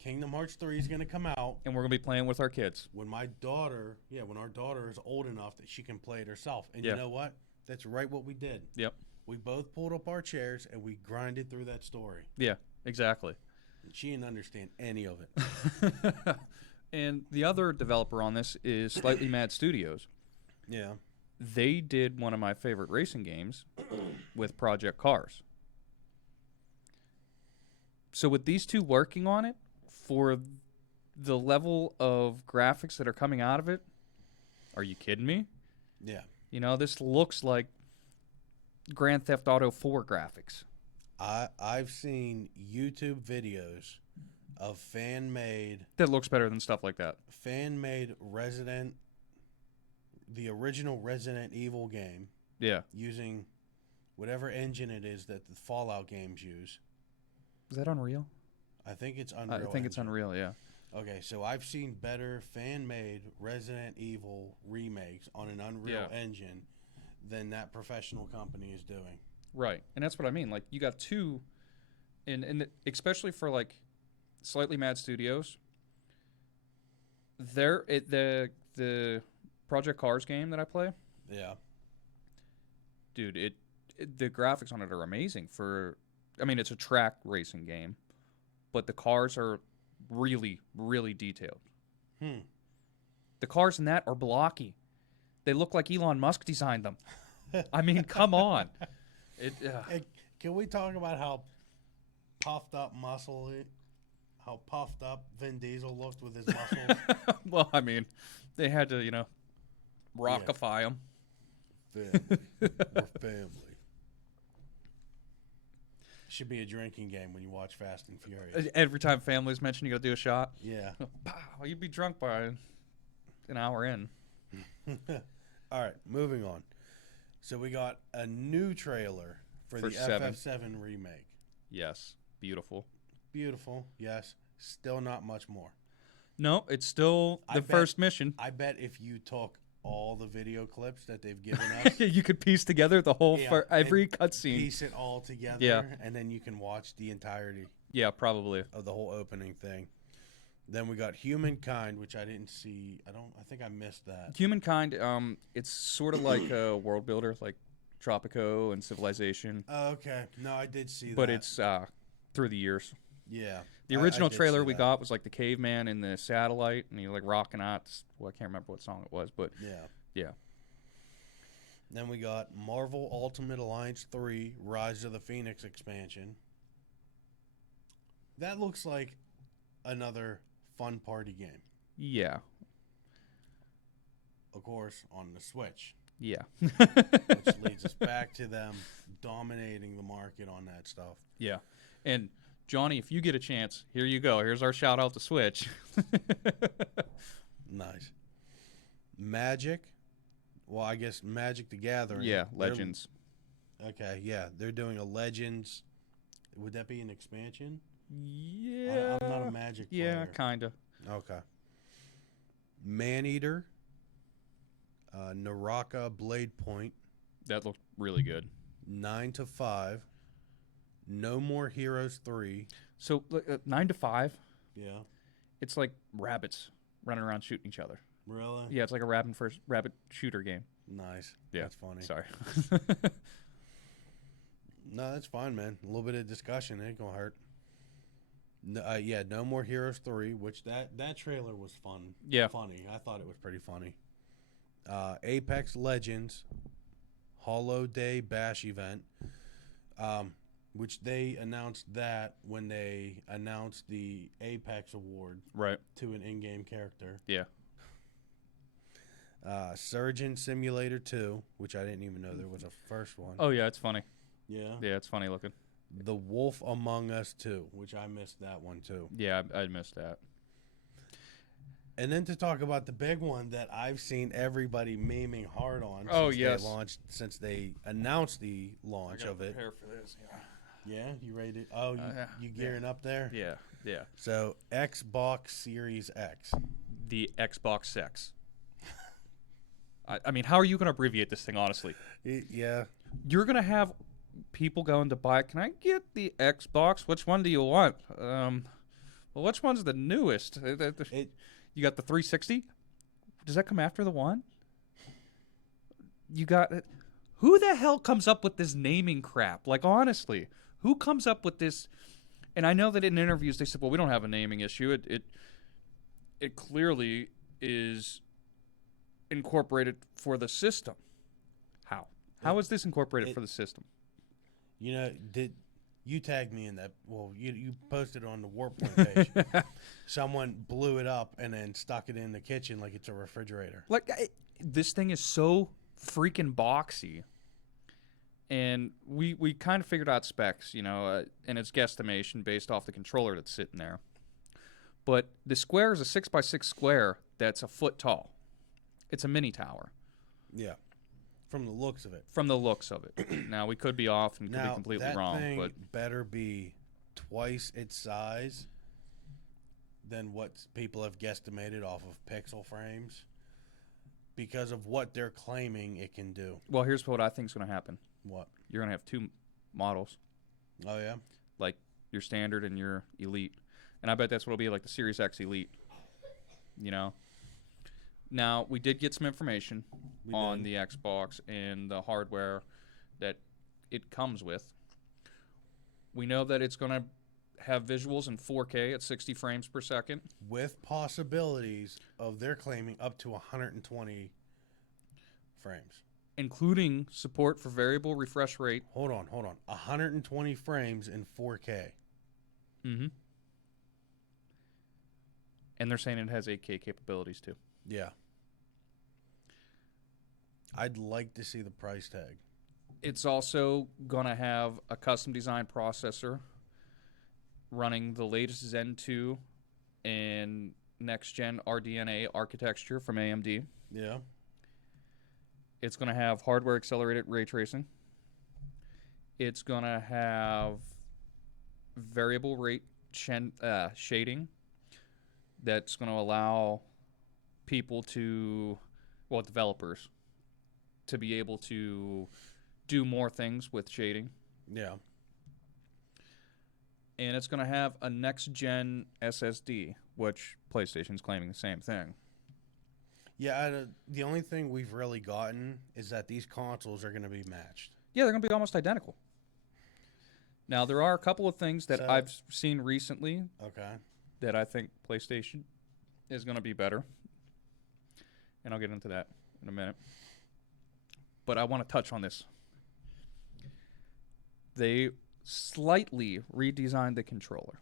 Kingdom Hearts 3 is going to come out. And we're going to be playing with our kids. When our daughter is old enough that she can play it herself. And you know what? That's right what we did. Yep. We both pulled up our chairs and we grinded through that story. Yeah, exactly. And she didn't understand any of it. And the other developer on this is Slightly Mad Studios. Yeah. They did one of my favorite racing games with Project Cars. So with these two working on it, for the level of graphics that are coming out of it, are you kidding me? Yeah. You know, this looks like Grand Theft Auto 4 graphics. I've seen YouTube videos of fan-made... That looks better than stuff like that. Fan-made the original Resident Evil game. Yeah. Using whatever engine it is that the Fallout games use. Is that Unreal? I think it's Unreal. I think it's Unreal, yeah. Okay, so I've seen better fan-made Resident Evil remakes on an Unreal engine than that professional company is doing. Right, and that's what I mean. Like, you got two, and especially for, like, Slightly Mad Studios, the Project Cars game that I play, yeah, dude, the graphics on it are amazing. It's a track racing game, but the cars are really, really detailed. The cars in that are blocky. They look like Elon Musk designed them. I mean, come on. Hey, can we talk about how puffed up Vin Diesel looked with his muscles? Well, I mean, they had to, rockify him. Family. We're family. Should be a drinking game when you watch Fast and Furious. Every time family's mentioned, you got to do a shot. Yeah. You'd be drunk by an hour in. All right, moving on. So we got a new trailer for the 7. FF7 remake. Yes. Beautiful. Beautiful, yes. Still not much more. No, it's still the first mission. I bet if you took all the video clips that they've given us, you could piece together the whole every cutscene. Piece it all together, and then you can watch the entirety. Yeah, probably of the whole opening thing. Then we got Humankind, which I didn't see. I think I missed that. Humankind, it's sort of like a world builder, like Tropico and Civilization. Oh, okay. No, I did see that. But it's through the years. Yeah. The original trailer we got was like the caveman in the satellite, and he like rocking out. Well, I can't remember what song it was, but yeah. Then we got Marvel Ultimate Alliance 3 Rise of the Phoenix expansion. That looks like another fun party game. Yeah. Of course, on the Switch. Yeah. Which leads us back to them dominating the market on that stuff. Yeah. And Johnny, if you get a chance, here you go. Here's our shout out to Switch. Nice. Magic. Well, I guess Magic the Gathering. Yeah, Legends. Okay, yeah. They're doing a Legends. Would that be an expansion? Yeah. I'm not a Magic player. Yeah, kind of. Okay. Maneater. Naraka Blade Point. That looked really good. 9 to 5. No More Heroes 3. So 9 to 5. Yeah. It's like rabbits running around shooting each other. Really? Yeah, it's like a rabbit shooter game. Nice. Yeah. That's funny. Sorry. No, that's fine, man. A little bit of discussion ain't gonna hurt. No, yeah, No More Heroes 3, which that trailer was fun. Yeah. Funny. I thought it was pretty funny. Apex Legends Hollow Day Bash event, which they announced that when they announced the Apex Award Right. to an in-game character. Yeah. Surgeon Simulator 2, which I didn't even know there was a first one. Oh, yeah, it's funny. Yeah. Yeah, it's funny looking. The Wolf Among Us 2, which I missed that one too. Yeah, I missed that. And then to talk about the big one that I've seen everybody memeing hard on since they announced the launch of it. Prepare for this, Yeah, you ready to? Oh, you gearing up there? Yeah, yeah. So Xbox Series X. The Xbox X. I mean, how are you going to abbreviate this thing, honestly? Yeah. You're going to have people going to buy, can I get the Xbox? Which one do you want? Well, which one's the newest? You got the 360? Does that come after the one? You got... Who the hell comes up with this naming crap? Like, honestly, who comes up with this? And I know that in interviews they said, well, we don't have a naming issue. It clearly is incorporated for the system. How? How is this incorporated for the system? You know, you tagged me in that? Well, you posted it on the Warpoint page. Someone blew it up and then stuck it in the kitchen like it's a refrigerator. Like, this thing is so freaking boxy. And we kind of figured out specs, you know, and it's guesstimation based off the controller that's sitting there. But the square is a 6x6 square that's a foot tall. It's a mini tower. Yeah. From the looks of it. From the looks of it. Now, we could be off and could be completely wrong. Thing but better be twice its size than what people have guesstimated off of pixel frames because of what they're claiming it can do. Well, here's what I think is going to happen. What? You're going to have two models. Oh, yeah? Like your standard and your elite. And I bet that's what it'll be, like the Series X Elite. You know? Now, we did get some information on the Xbox and the hardware that it comes with. We know that it's going to have visuals in 4K at 60 frames per second. With possibilities of their claiming up to 120 frames. Including support for variable refresh rate. Hold on. 120 frames in 4K. Mm-hmm. And they're saying it has 8K capabilities, too. Yeah. I'd like to see the price tag. It's also going to have a custom design processor running the latest Zen 2 and next-gen RDNA architecture from AMD. Yeah. It's going to have hardware-accelerated ray tracing. It's going to have variable rate shading that's going to allow people to, well, developers, to be able to do more things with shading. Yeah. And it's going to have a next-gen SSD, which PlayStation's claiming the same thing. Yeah, the only thing we've really gotten is that these consoles are going to be matched. Yeah, they're going to be almost identical. Now, there are a couple of things that I've seen recently that I think PlayStation is going to be better. And I'll get into that in a minute. But I want to touch on this. They slightly redesigned the controller.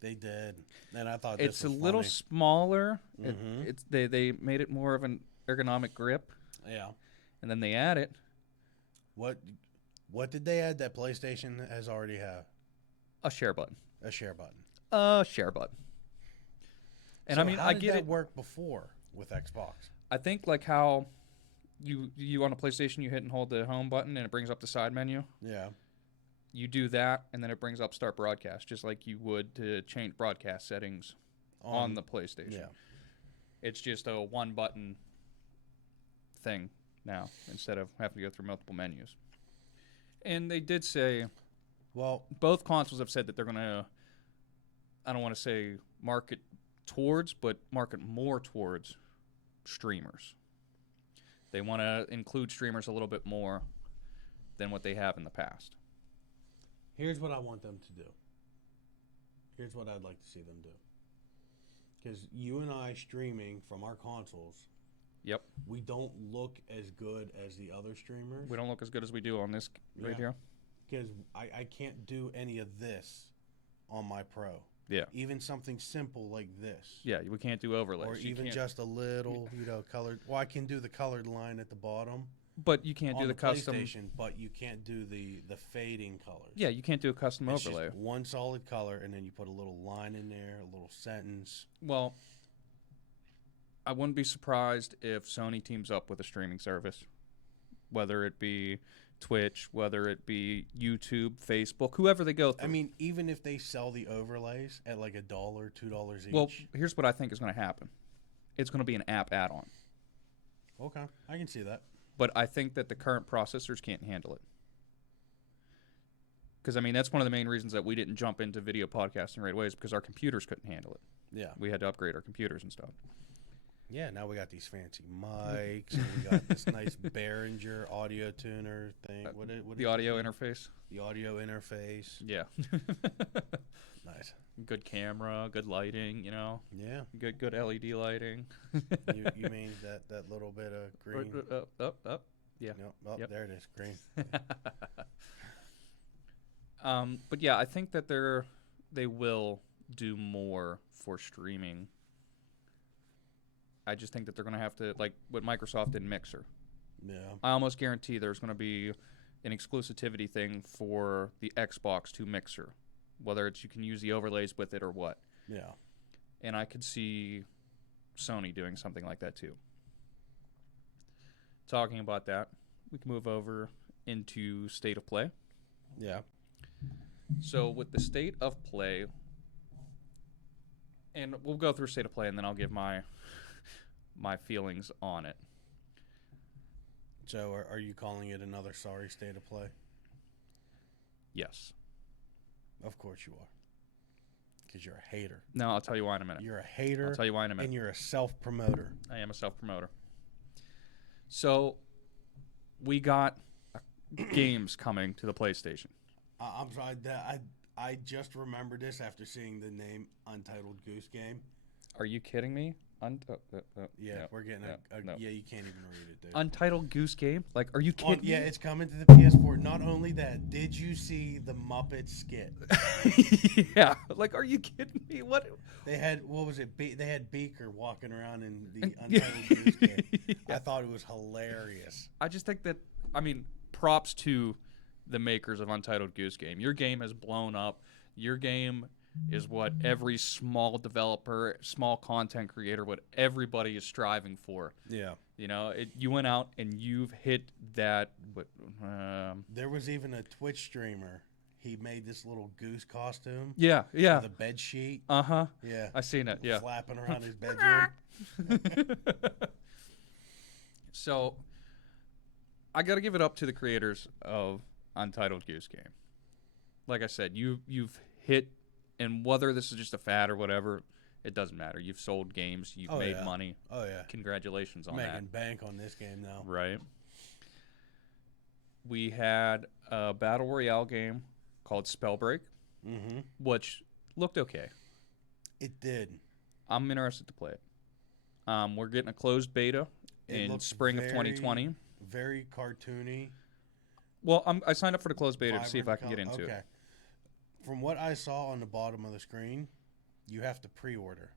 They did, and I thought this was it's a little funny. smaller. Mm-hmm. They made it more of an ergonomic grip. Yeah. And then they add it. What did they add that PlayStation has already have? A share button. A share button. A share button. And so I mean, how I did get that it. Work before with Xbox? I think like how you on a PlayStation you hit and hold the home button and it brings up the side menu. Yeah. You do that and then it brings up start broadcast just like you would to change broadcast settings on the PlayStation. Yeah. It's just a one button thing now instead of having to go through multiple menus. And they did say, well, both consoles have said that they're going to, I don't want to say market towards, but market more towards streamers. They want to include streamers a little bit more than what they have in the past. Here's what I want them to do. Here's what I'd like to see them do. Because you and I streaming from our consoles Yep. We don't look as good as the other streamers. We don't look as good as we do on this right here. Because I can't do any of this on my Pro. Yeah. Even something simple like this. Yeah, we can't do overlays. Or even just a little, colored. Well, I can do the colored line at the bottom. But you can't do the custom. PlayStation, but you can't do the fading colors. Yeah, you can't do a custom overlay. Just one solid color, and then you put a little line in there, a little sentence. Well, I wouldn't be surprised if Sony teams up with a streaming service, whether it be Twitch, whether it be YouTube, Facebook, whoever they go through. I mean, even if they sell the overlays at like $1, $2 each. Well, here's what I think is going to happen. It's going to be an app add-on. Okay, I can see that. But I think that the current processors can't handle it. Because, I mean, that's one of the main reasons that we didn't jump into video podcasting right away is because our computers couldn't handle it. Yeah. We had to upgrade our computers and stuff. Yeah, now we got these fancy mics, and we got this nice Behringer audio tuner thing. What the audio interface? The audio interface. Yeah. Nice. Good camera, good lighting, you know. Yeah. Good LED lighting. you mean that little bit of green? Up. Yeah. No, yep. There it is, green. But yeah, I think that they will do more for streaming. I just think that they're going to have to, like what Microsoft did in Mixer. Yeah. I almost guarantee there's going to be an exclusivity thing for the Xbox to Mixer, whether it's you can use the overlays with it or what. Yeah. And I could see Sony doing something like that too. Talking about that, we can move over into State of Play. Yeah. So with the State of Play, and we'll go through State of Play and then I'll give my feelings on it. So are you calling it another sorry State of Play? Yes. Of course you are. Because you're a hater. No, I'll tell you why in a minute. You're a hater. I'll tell you why in a minute. And you're a self-promoter. I am a self-promoter. So we got games coming to the PlayStation. I'm sorry. I just remembered this after seeing the name Untitled Goose Game. Are you kidding me? Yeah, no, we're getting no. Yeah, you can't even read it, dude. Untitled Goose Game? Like, are you kidding me? Yeah, it's coming to the PS4. Not only that, did you see the Muppet skit? Yeah, like, are you kidding me? What? They had, what was it? They had Beaker walking around in the Untitled Goose Game. Yeah. I thought it was hilarious. I just think that, I mean, props to the makers of Untitled Goose Game. Your game has blown up. Your game is what every small developer, small content creator, what everybody is striving for. Yeah. You know, you went out and you've hit that. There was even a Twitch streamer. He made this little goose costume. Yeah. With a bed sheet. Uh-huh. Yeah. I seen it, yeah. Flapping around his bedroom. So, I got to give it up to the creators of Untitled Goose Game. Like I said, you've hit. And whether this is just a fad or whatever, it doesn't matter. You've sold games. You've made money. Oh, yeah. Congratulations on that. Making bank on this game now. Right. We had a Battle Royale game called Spellbreak, which looked okay. It did. I'm interested to play it. We're getting a closed beta in spring of 2020. Very cartoony. Well, I signed up for the closed beta to see if I can get into it. From what I saw on the bottom of the screen, you have to pre-order.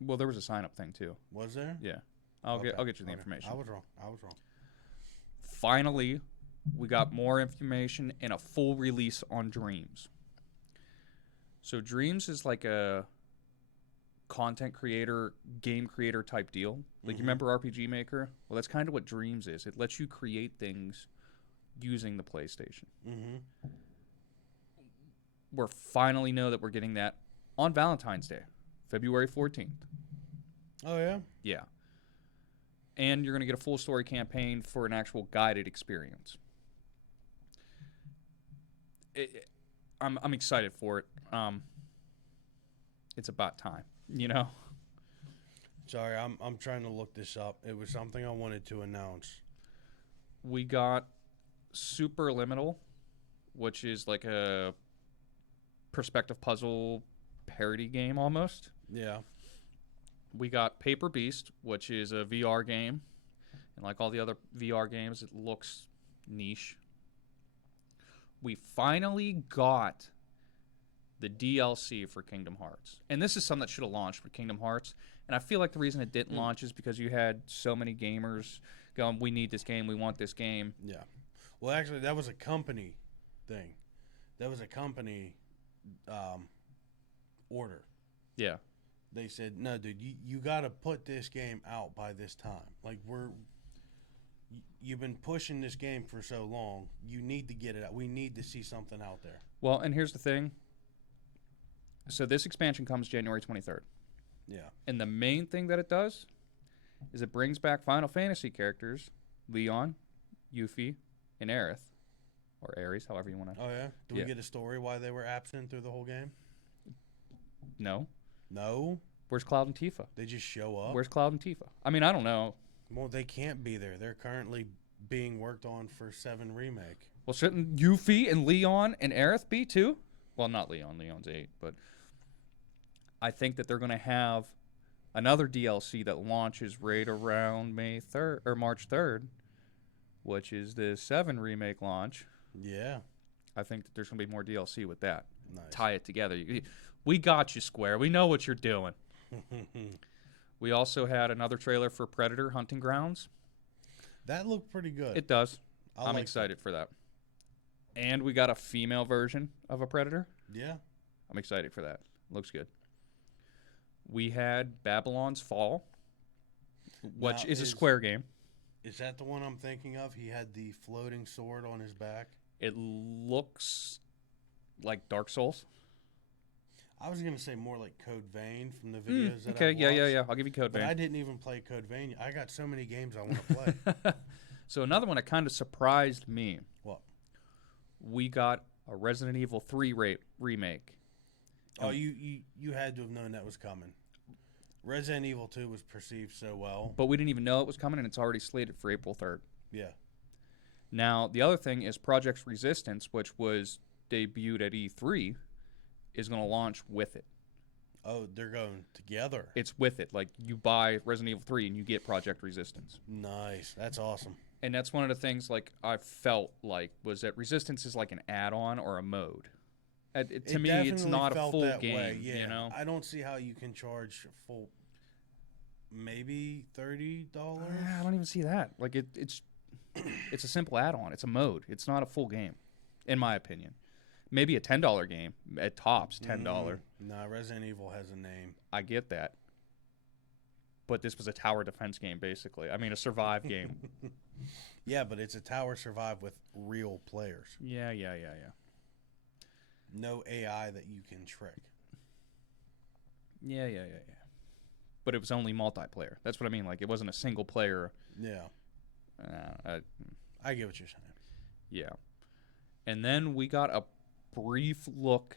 Well, there was a sign-up thing too. Was there? Yeah. I'll get you the information. I was wrong. Finally, we got more information and a full release on Dreams. So Dreams is like a content creator, game creator type deal. Like you remember RPG Maker? Well, that's kind of what Dreams is. It lets you create things using the PlayStation. We finally know that we're getting that on Valentine's Day, February 14th. Oh, yeah? Yeah. And you're going to get a full story campaign for an actual guided experience. I'm excited for it. It's about time, you know? Sorry, I'm trying to look this up. It was something I wanted to announce. We got Superliminal, which is like a perspective puzzle parody game almost. Yeah. We got Paper Beast, which is a VR game. And like all the other VR games, it looks niche. We finally got the DLC for Kingdom Hearts. And this is something that should have launched with Kingdom Hearts. And I feel like the reason it didn't launch is because you had so many gamers going, we need this game, we want this game. Yeah. Well, actually, that was a company thing. That was a company order. Yeah. They said, no, dude, you got to put this game out by this time. Like, you've been pushing this game for so long. You need to get it out. We need to see something out there. Well, and here's the thing. So this expansion comes January 23rd. Yeah. And the main thing that it does is it brings back Final Fantasy characters, Leon, Yuffie, and Aerith. Or Ares, however you want to. Oh, yeah? Do we get a story why they were absent through the whole game? No. No? Where's Cloud and Tifa? They just show up? Where's Cloud and Tifa? I mean, I don't know. Well, they can't be there. They're currently being worked on for 7 Remake. Well, shouldn't Yuffie and Leon and Aerith be too? Well, not Leon. Leon's 8. But I think that they're going to have another DLC that launches right around May 3rd or March 3rd, which is the 7 Remake launch. Yeah. I think that there's going to be more DLC with that. Nice. Tie it together. We got you, Square. We know what you're doing. We also had another trailer for Predator Hunting Grounds. That looked pretty good. It does. I'm like excited for that. And we got a female version of a Predator. Yeah. I'm excited for that. Looks good. We had Babylon's Fall, which is a Square game. Is that the one I'm thinking of? He had the floating sword on his back. It looks like Dark Souls. I was going to say more like Code Vein from the videos that okay, I've watched. yeah. I'll give you Code Vein. But I didn't even play Code Vein. I got so many games I want to play. So another one that kind of surprised me. What? We got a Resident Evil 3 remake. Oh, you had to have known that was coming. Resident Evil 2 was perceived so well. But we didn't even know it was coming, and it's already slated for April 3rd. Yeah. Now, the other thing is Project Resistance, which was debuted at E3, is going to launch with it. Oh, they're going together. It's with it. Like, you buy Resident Evil 3 and you get Project Resistance. Nice. That's awesome. And that's one of the things, like, I felt like was that Resistance is like an add-on or a mode. To me, it's not a full game, yeah. You know? I don't see how you can charge full, maybe $30? I don't even see that. Like, it's a simple add-on. It's a mode. It's not a full game, in my opinion. Maybe a $10 game at tops, $10. Nah, Resident Evil has a name. I get that. But this was a tower defense game, basically. I mean, a survive game. Yeah, but it's a tower survive with real players. Yeah. No AI that you can trick. Yeah. But it was only multiplayer. That's what I mean. Like, it wasn't a single player. Yeah. I get what you're saying. Yeah. And then we got a brief look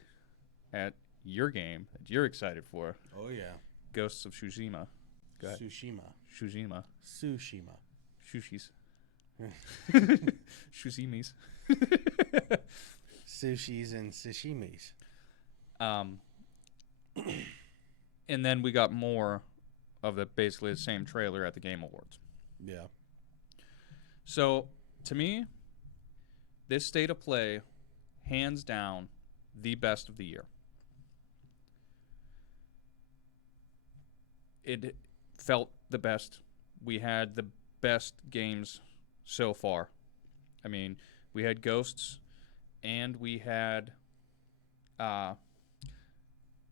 at your game that you're excited for. Oh, yeah. Ghosts of Tsushima. Go ahead. Tsushima. Sushis. Sushimis. Sushis and sashimis. And then we got more of basically the same trailer at the Game Awards. Yeah. So, to me, this state of play, hands down, the best of the year. It felt the best. We had the best games so far. I mean, we had Ghosts, and we had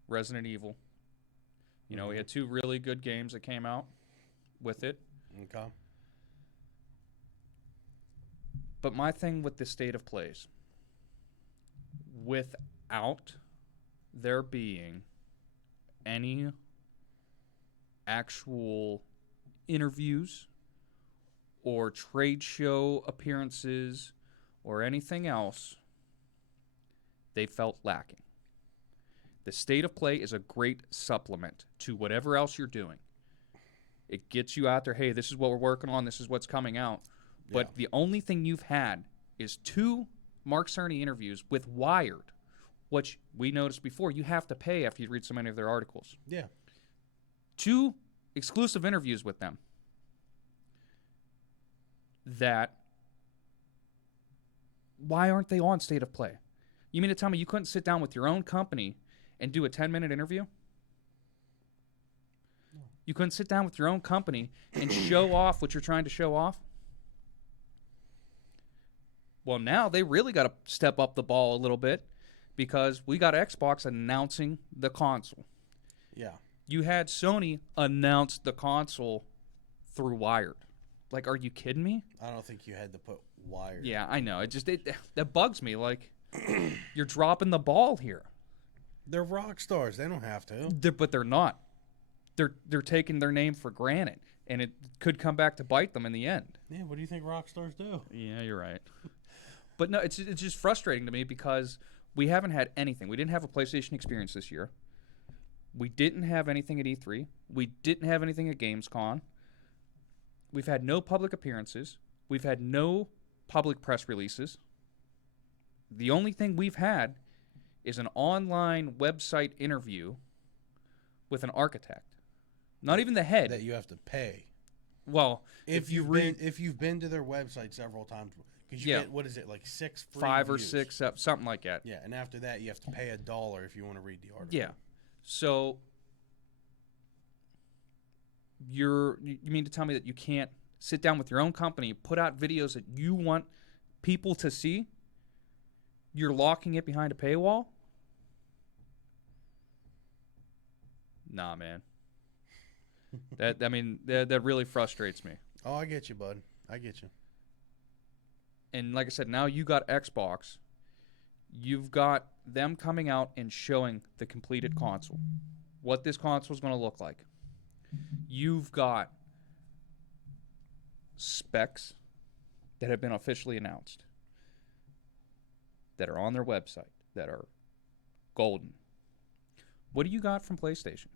Resident Evil. You know, we had 2 really good games that came out with it. Okay. But my thing with the state of plays, without there being any actual interviews or trade show appearances or anything else, they felt lacking. The state of play is a great supplement to whatever else you're doing. It gets you out there, hey, this is what we're working on, this is what's coming out. But the only thing you've had is 2 Mark Cerny interviews with Wired, which we noticed before, you have to pay after you read so many of their articles. Yeah. 2 exclusive interviews with them that why aren't they on State of Play? You mean to tell me you couldn't sit down with your own company and do a 10-minute interview? You couldn't sit down with your own company and show off what you're trying to show off? Well, now they really got to step up the ball a little bit because we got Xbox announcing the console. Yeah. You had Sony announce the console through Wired. Like, are you kidding me? I don't think you had to put Wired. Yeah, I know. That bugs me. Like, you're dropping the ball here. They're rock stars. They don't have to. But they're not. They're taking their name for granted, and it could come back to bite them in the end. Yeah, what do you think rock stars do? Yeah, you're right. But no, it's just frustrating to me because we haven't had anything. We didn't have a PlayStation experience this year. We didn't have anything at E3. We didn't have anything at Gamescom. We've had no public appearances. We've had no public press releases. The only thing we've had is an online website interview with an architect. Not even the head. That you have to pay. Well, if you've been to their website several times, because you get, what is it, like 6 free 5 or reviews. 6, something like that. Yeah, and after that you have to pay $1 if you want to read the article. Yeah. So you mean to tell me that you can't sit down with your own company, put out videos that you want people to see? You're locking it behind a paywall? Nah, man. That really frustrates me. Oh, I get you, bud. I get you. And like I said, now you got Xbox. You've got them coming out and showing the completed console. What this console is going to look like. You've got specs that have been officially announced. That are on their website. That are golden. What do you got from PlayStation?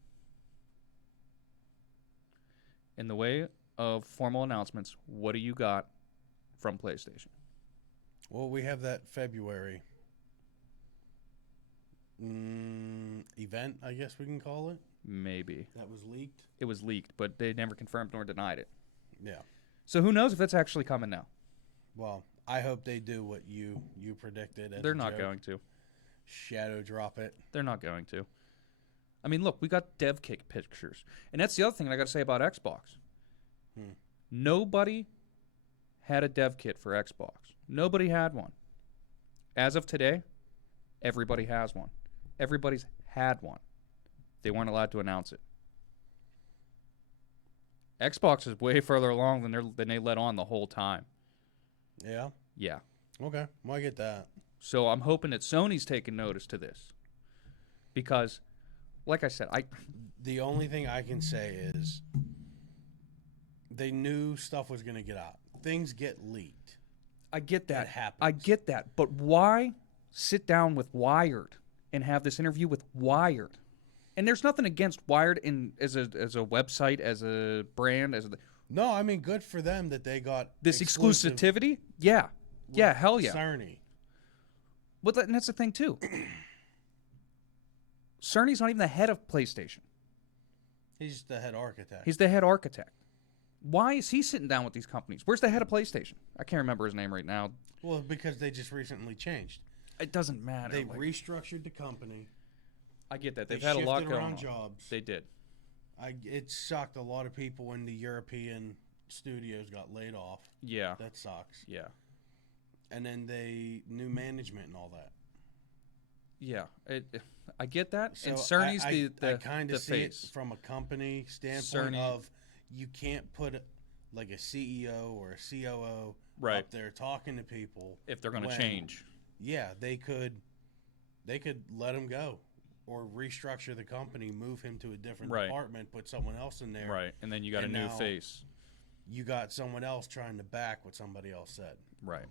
In the way of formal announcements, what do you got from PlayStation? Well, we have that February event, I guess we can call it. Maybe. That was leaked? It was leaked, but they never confirmed nor denied it. Yeah. So who knows if it's actually coming now? Well, I hope they do what you predicted. They're not going to. Shadow drop it. They're not going to. I mean, look, we got dev kit pictures. And that's the other thing I got to say about Xbox. Nobody had a dev kit for Xbox. Nobody had one. As of today, everybody has one. Everybody's had one. They weren't allowed to announce it. Xbox is way further along than they let on the whole time. Yeah? Yeah. Okay. Well, I get that. So I'm hoping that Sony's taking notice to this. Because, like I said, the only thing I can say is they knew stuff was going to get out. Things get leaked. I get that. It happens. I get that. But why sit down with Wired and have this interview with Wired? And there's nothing against Wired as a website, as a brand, No, I mean, good for them that they got this exclusivity. Yeah. Yeah, hell yeah. Sony. Well, and that's the thing, too. Cerny's not even the head of PlayStation. He's the head architect. He's the head architect. Why is he sitting down with these companies? Where's the head of PlayStation? I can't remember his name right now. Well, because they just recently changed. It doesn't matter. They restructured the company. I get that. They've had a lot going on. Jobs. They did. It shocked a lot of people when the European studios got laid off. Yeah. That sucks. Yeah. And then new management and all that. Yeah. I get that. So and Cerny's I kind of see face. it from a company standpoint of you can't put like a CEO or a COO up there talking to people if they're going to change. Yeah, they could let him go or restructure the company, move him to a different department, put someone else in there. Right, and then you got a new face. You got someone else trying to back what somebody else said. Right.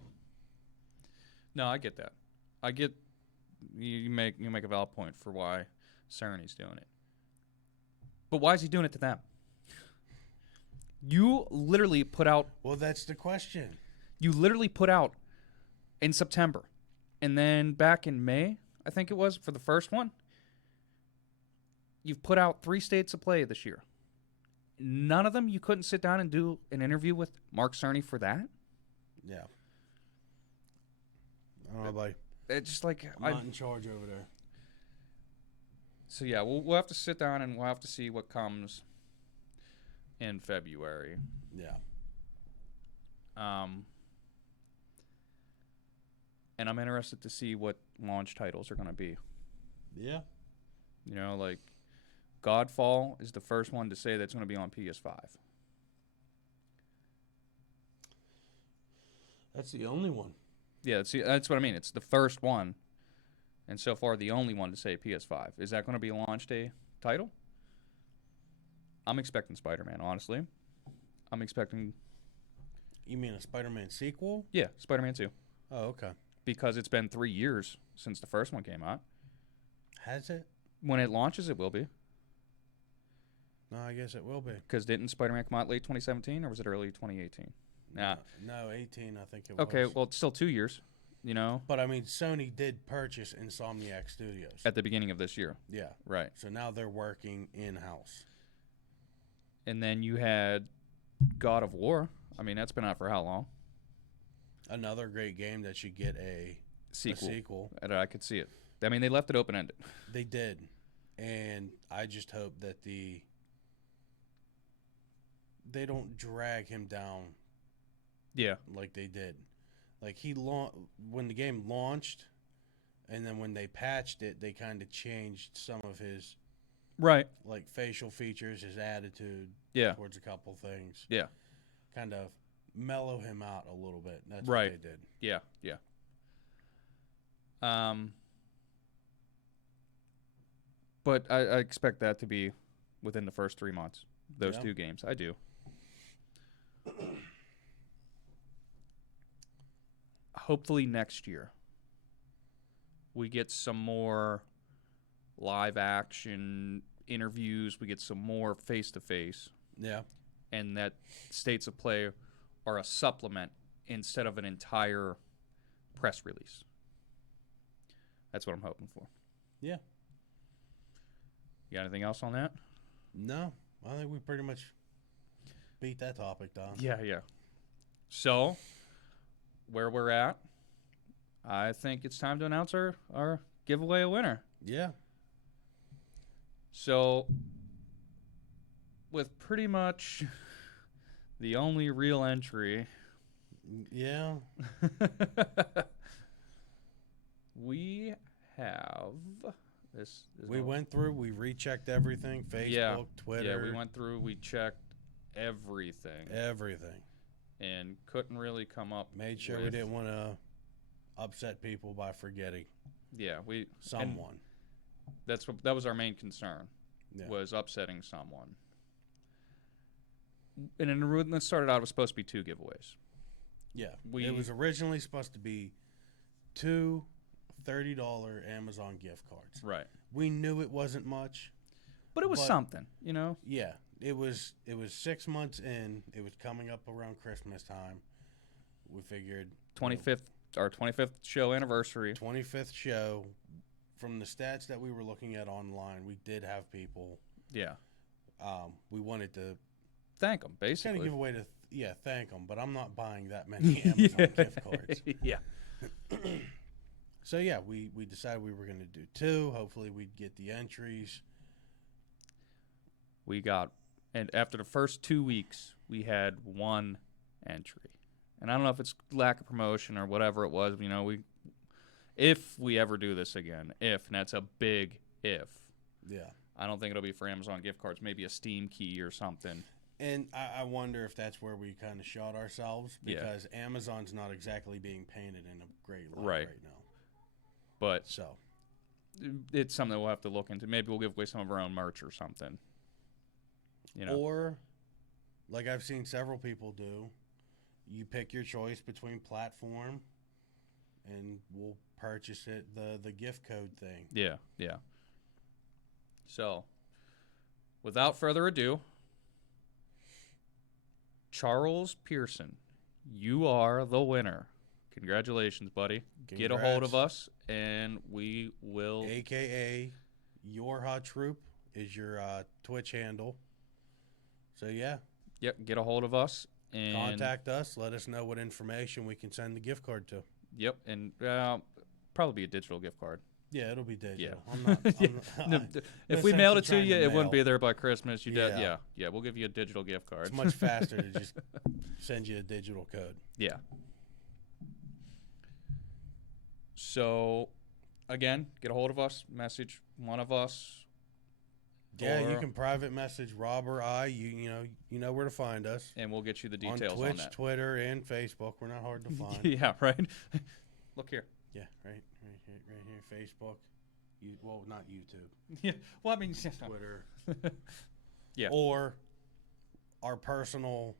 No, I get that. I get you make a valid point for why Cerny's doing it. But why is he doing it to them? You literally put out... Well, that's the question. You literally put out in September. And then back in May, I think it was, for the first one, you've put out 3 states of play this year. none of them you couldn't sit down and do an interview with Mark Cerny for that? Yeah. I don't know, buddy. It's just like I'm not in charge over there. So yeah, we'll have to sit down and we'll have to see what comes in February. Yeah. And I'm interested to see what launch titles are going to be. Yeah. You know, like Godfall is the first one to say that's going to be on PS5. That's the only one. Yeah, that's what I mean. It's the first one, and so far the only one to say PS5. Is that going to be a launch day title? I'm expecting Spider-Man, honestly. I'm expecting... You mean a Spider-Man sequel? Yeah, Spider-Man 2. Oh, okay. Because it's been 3 years since the first one came out. Has it? When it launches, it will be. No, I guess it will be. Because didn't Spider-Man come out late 2017, or was it early 2018? Nah. No, 18, I think it was. Okay, well, it's still 2 years, you know? But, I mean, Sony did purchase Insomniac Studios. At the beginning of this year. Yeah. Right. So now they're working in-house. And then you had God of War. I mean, that's been out for how long? Another great game that should get a sequel. And I could see it. I mean, they left it open-ended. They did. And I just hope that they don't drag him down. Yeah. Like they did. Like when the game launched, and then when they patched it, they kind of changed some of his right, like facial features, his attitude towards a couple things. Yeah. Kind of mellow him out a little bit. That's right. what they did. Yeah, yeah. But I expect that to be within the first 3 months. Those two games. I do. Hopefully next year we get some more live action interviews. We get some more face-to-face. Yeah. And that states of play are a supplement instead of an entire press release. That's what I'm hoping for. Yeah. You got anything else on that? No. I think we pretty much beat that topic down. Yeah, yeah. So, where we're at, I think it's time to announce our giveaway a winner. Yeah. So, with pretty much the only real entry... Yeah. We have this. We went through. We rechecked everything. Facebook, Twitter. Yeah, we went through. We checked everything. Everything. And couldn't really come up. Made sure we didn't want to upset people by forgetting. Yeah, someone. That was our main concern. Yeah. Was upsetting someone. And when it started out, it was supposed to be 2 giveaways. Yeah, it was originally supposed to be 2 $30 Amazon gift cards. Right. We knew it wasn't much, but it was something, you know. Yeah, it was 6 months in. It was coming up around Christmas time. We figured 25th, our 25th show anniversary. 25th show. From the stats that we were looking at online, we did have people. Yeah. We wanted to thank them, basically. Kind of give away to thank them, but I'm not buying that many Amazon gift cards. Yeah. So yeah, we decided we were going to do 2. Hopefully we'd get the entries. And after the first 2 weeks, we had 1 entry. And I don't know if it's lack of promotion or whatever it was. You know, if we ever do this again, and that's a big if. Yeah. I don't think it'll be for Amazon gift cards. Maybe a Steam key or something. And I wonder if that's where we kind of shot ourselves, because Amazon's not exactly being painted in a great light right now. But so it's something we'll have to look into. Maybe we'll give away some of our own merch or something. You know, or like I've seen several people do, you pick your choice between platform, and we'll purchase it the gift code thing. Yeah, yeah. So, without further ado, Charles Pearson, you are the winner. Congratulations, buddy. Congrats. Get a hold of us, and we will... AKA Your Hot Troop is your Twitch handle. So, yeah. Yep, get a hold of us. And Contact us. Let us know what information we can send the gift card to. Yep, and probably be a digital gift card. Yeah, it'll be digital. Yeah. If we mailed it to you, it wouldn't be there by Christmas. Yeah, we'll give you a digital gift card. It's much faster to just send you a digital code. Yeah. So, again, get a hold of us. Message one of us. Yeah, you can private message Rob or I. You know where to find us. And we'll get you the details on Twitch, that. Twitter, and Facebook. We're not hard to find. Yeah, right? Look here. Yeah, right here. Facebook. Well, not YouTube. Yeah. Well, I mean, Twitter. Yeah. Or our personal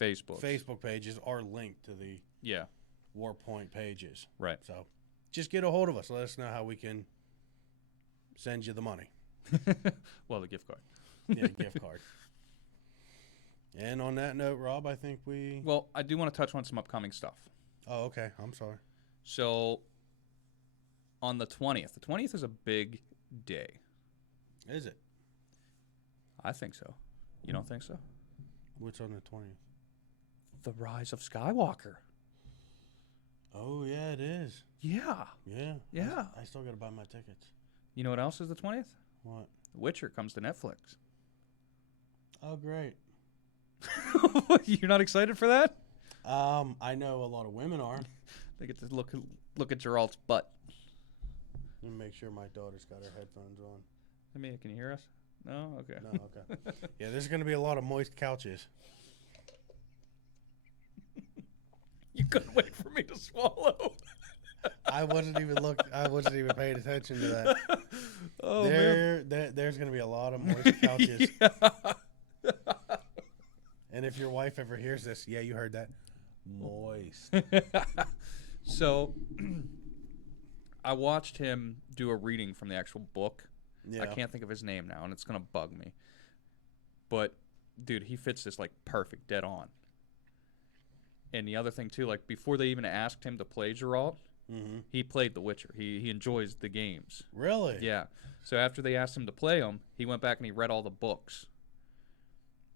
Facebook pages are linked to the Warpoint pages. Right. So just get a hold of us. Let us know how we can send you the money. Well, the gift card. Yeah, gift card. And on that note, Rob, I think we... Well, I do want to touch on some upcoming stuff. Oh, okay. I'm sorry. So, on the 20th. The 20th is a big day. Is it? I think so. You don't think so? What's on the 20th? The Rise of Skywalker. Oh, yeah, it is. Yeah. Yeah. I still got to buy my tickets. You know what else is the 20th? What? The Witcher comes to Netflix. Oh, great. You're not excited for that? I know a lot of women are. They get to look at Geralt's butt. Let me make sure my daughter's got her headphones on. I mean, can you hear us? No? Okay. No, okay. Yeah, there's going to be a lot of moist couches. You couldn't wait for me to swallow. I wasn't even paying attention to that. Oh, there's going to be a lot of moist couches. Yeah. And if your wife ever hears this, yeah, you heard that. Moist. So, I watched him do a reading from the actual book. Yeah. I can't think of his name now, and it's going to bug me. But, dude, he fits this, like, perfect, dead on. And the other thing, too, like, before they even asked him to play Geralt, he played The Witcher. He enjoys the games. Really? Yeah. So after they asked him to play them, he went back and he read all the books.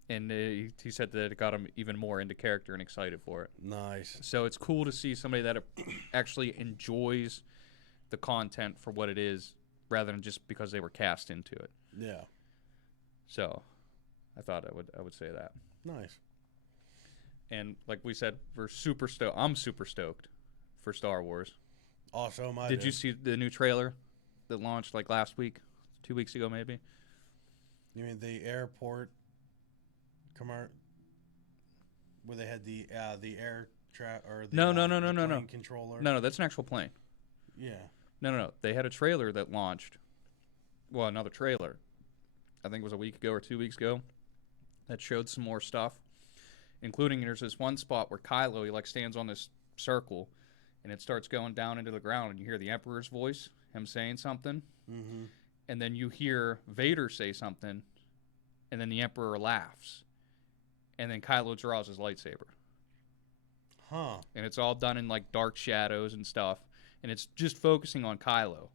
And he said that it got him even more into character and excited for it. Nice. So it's cool to see somebody that actually enjoys the content for what it is rather than just because they were cast into it. Yeah. So I thought I would say that. Nice. And like we said, we're super stoked. I'm super stoked for Star Wars. Awesome. Did you see the new trailer that launched like last week, 2 weeks ago maybe? You mean the airport where they had the air or the plane controller? No, that's an actual plane. Yeah. No. They had a trailer that launched. Well, another trailer. I think it was a week ago or 2 weeks ago. That showed some more stuff, including there's this one spot where Kylo, he like stands on this circle, and it starts going down into the ground, and you hear the Emperor's voice, him saying something, and then you hear Vader say something, and then the Emperor laughs, and then Kylo draws his lightsaber. Huh. And it's all done in like dark shadows and stuff, and it's just focusing on Kylo.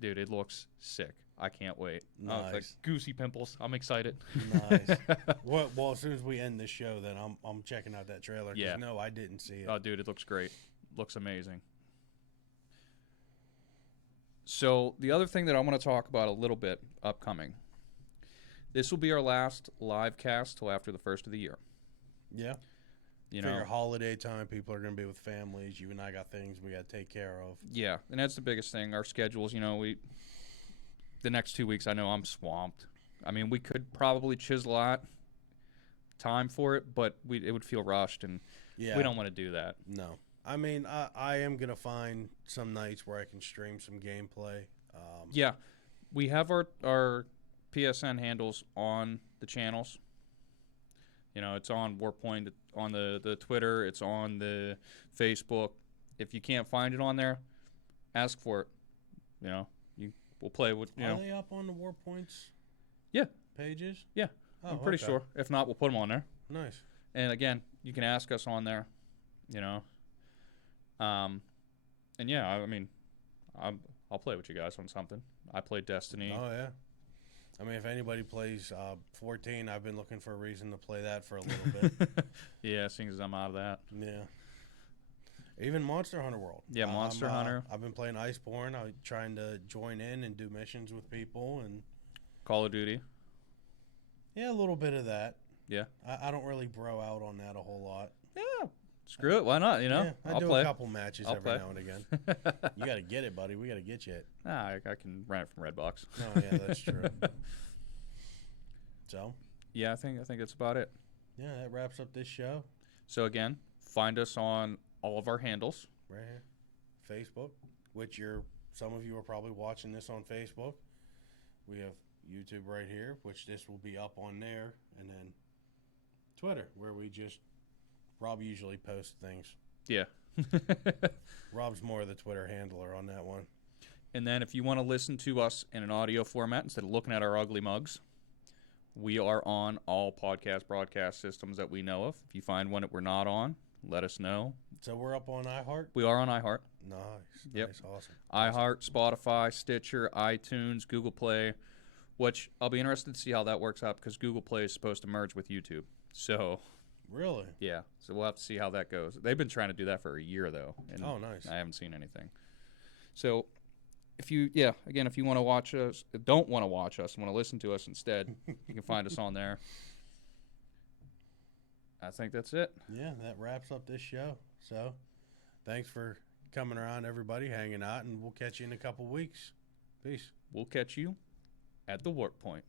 Dude, it looks sick. I can't wait. Nice. Like goosey pimples. I'm excited. Nice. Well, as soon as we end this show, then I'm checking out that trailer. Yeah. No, I didn't see it. Oh, dude, it looks great. Looks amazing. So the other thing that I want to talk about a little bit upcoming. This will be our last live cast till after the first of the year. Yeah. You Figure holiday time, people are going to be with families. You and I got things we got to take care of. Yeah, and that's the biggest thing. Our schedules, the next 2 weeks, I know I'm swamped. I mean, we could probably chisel out time for it, but it would feel rushed, and we don't want to do that. No. I mean, I am going to find some nights where I can stream some gameplay. Yeah. We have our PSN handles on the channels. It's on Warpoint, on the Twitter, it's on the Facebook. If you can't find it on there, ask for it. We'll play with, Are they up on the Warpoints? Yeah. Pages? Yeah. Oh, I'm pretty sure. If not, we'll put them on there. Nice. And again, you can ask us on there, And yeah, I mean, I'll play with you guys on something. I played Destiny. Oh, yeah. I mean, if anybody plays 14, I've been looking for a reason to play that for a little bit. Yeah, seeing as I'm out of that. Yeah. Even Monster Hunter World. Yeah, Monster Hunter. I've been playing Iceborne. I'm trying to join in and do missions with people. And Call of Duty. yeah, a little bit of that. Yeah. I don't really bro out on that a whole lot. Yeah. Screw it. Why not? You know, Yeah, I I'll do play. a couple matches I'll every play. now and again. You got to get it, buddy. We got to get you it. Nah, I can rent it from Redbox. Oh, yeah, that's true. So, Yeah, I think that's about it. yeah, that wraps up this show. So again, find us on all of our handles. Right here. Facebook, which some of you are probably watching this on Facebook. We have YouTube right here, which this will be up on there. And then Twitter, where Rob usually posts things. Yeah. Rob's more of the Twitter handler on that one. And then if you want to listen to us in an audio format instead of looking at our ugly mugs, we are on all podcast broadcast systems that we know of. If you find one that we're not on, let us know. So we're up on iHeart? We are on iHeart. Nice. Yep. Nice. Awesome. iHeart, Spotify, Stitcher, iTunes, Google Play, which I'll be interested to see how that works out because Google Play is supposed to merge with YouTube. So, Really? yeah. So we'll have to see how that goes. They've been trying to do that for a year, though. And Oh, nice. I haven't seen anything. So, if you want to watch us, don't want to watch us, want to listen to us instead, you can find us on there. I think that's it. Yeah, that wraps up this show. So, thanks for coming around, everybody, hanging out, and we'll catch you in a couple weeks. Peace. We'll catch you at the warp point.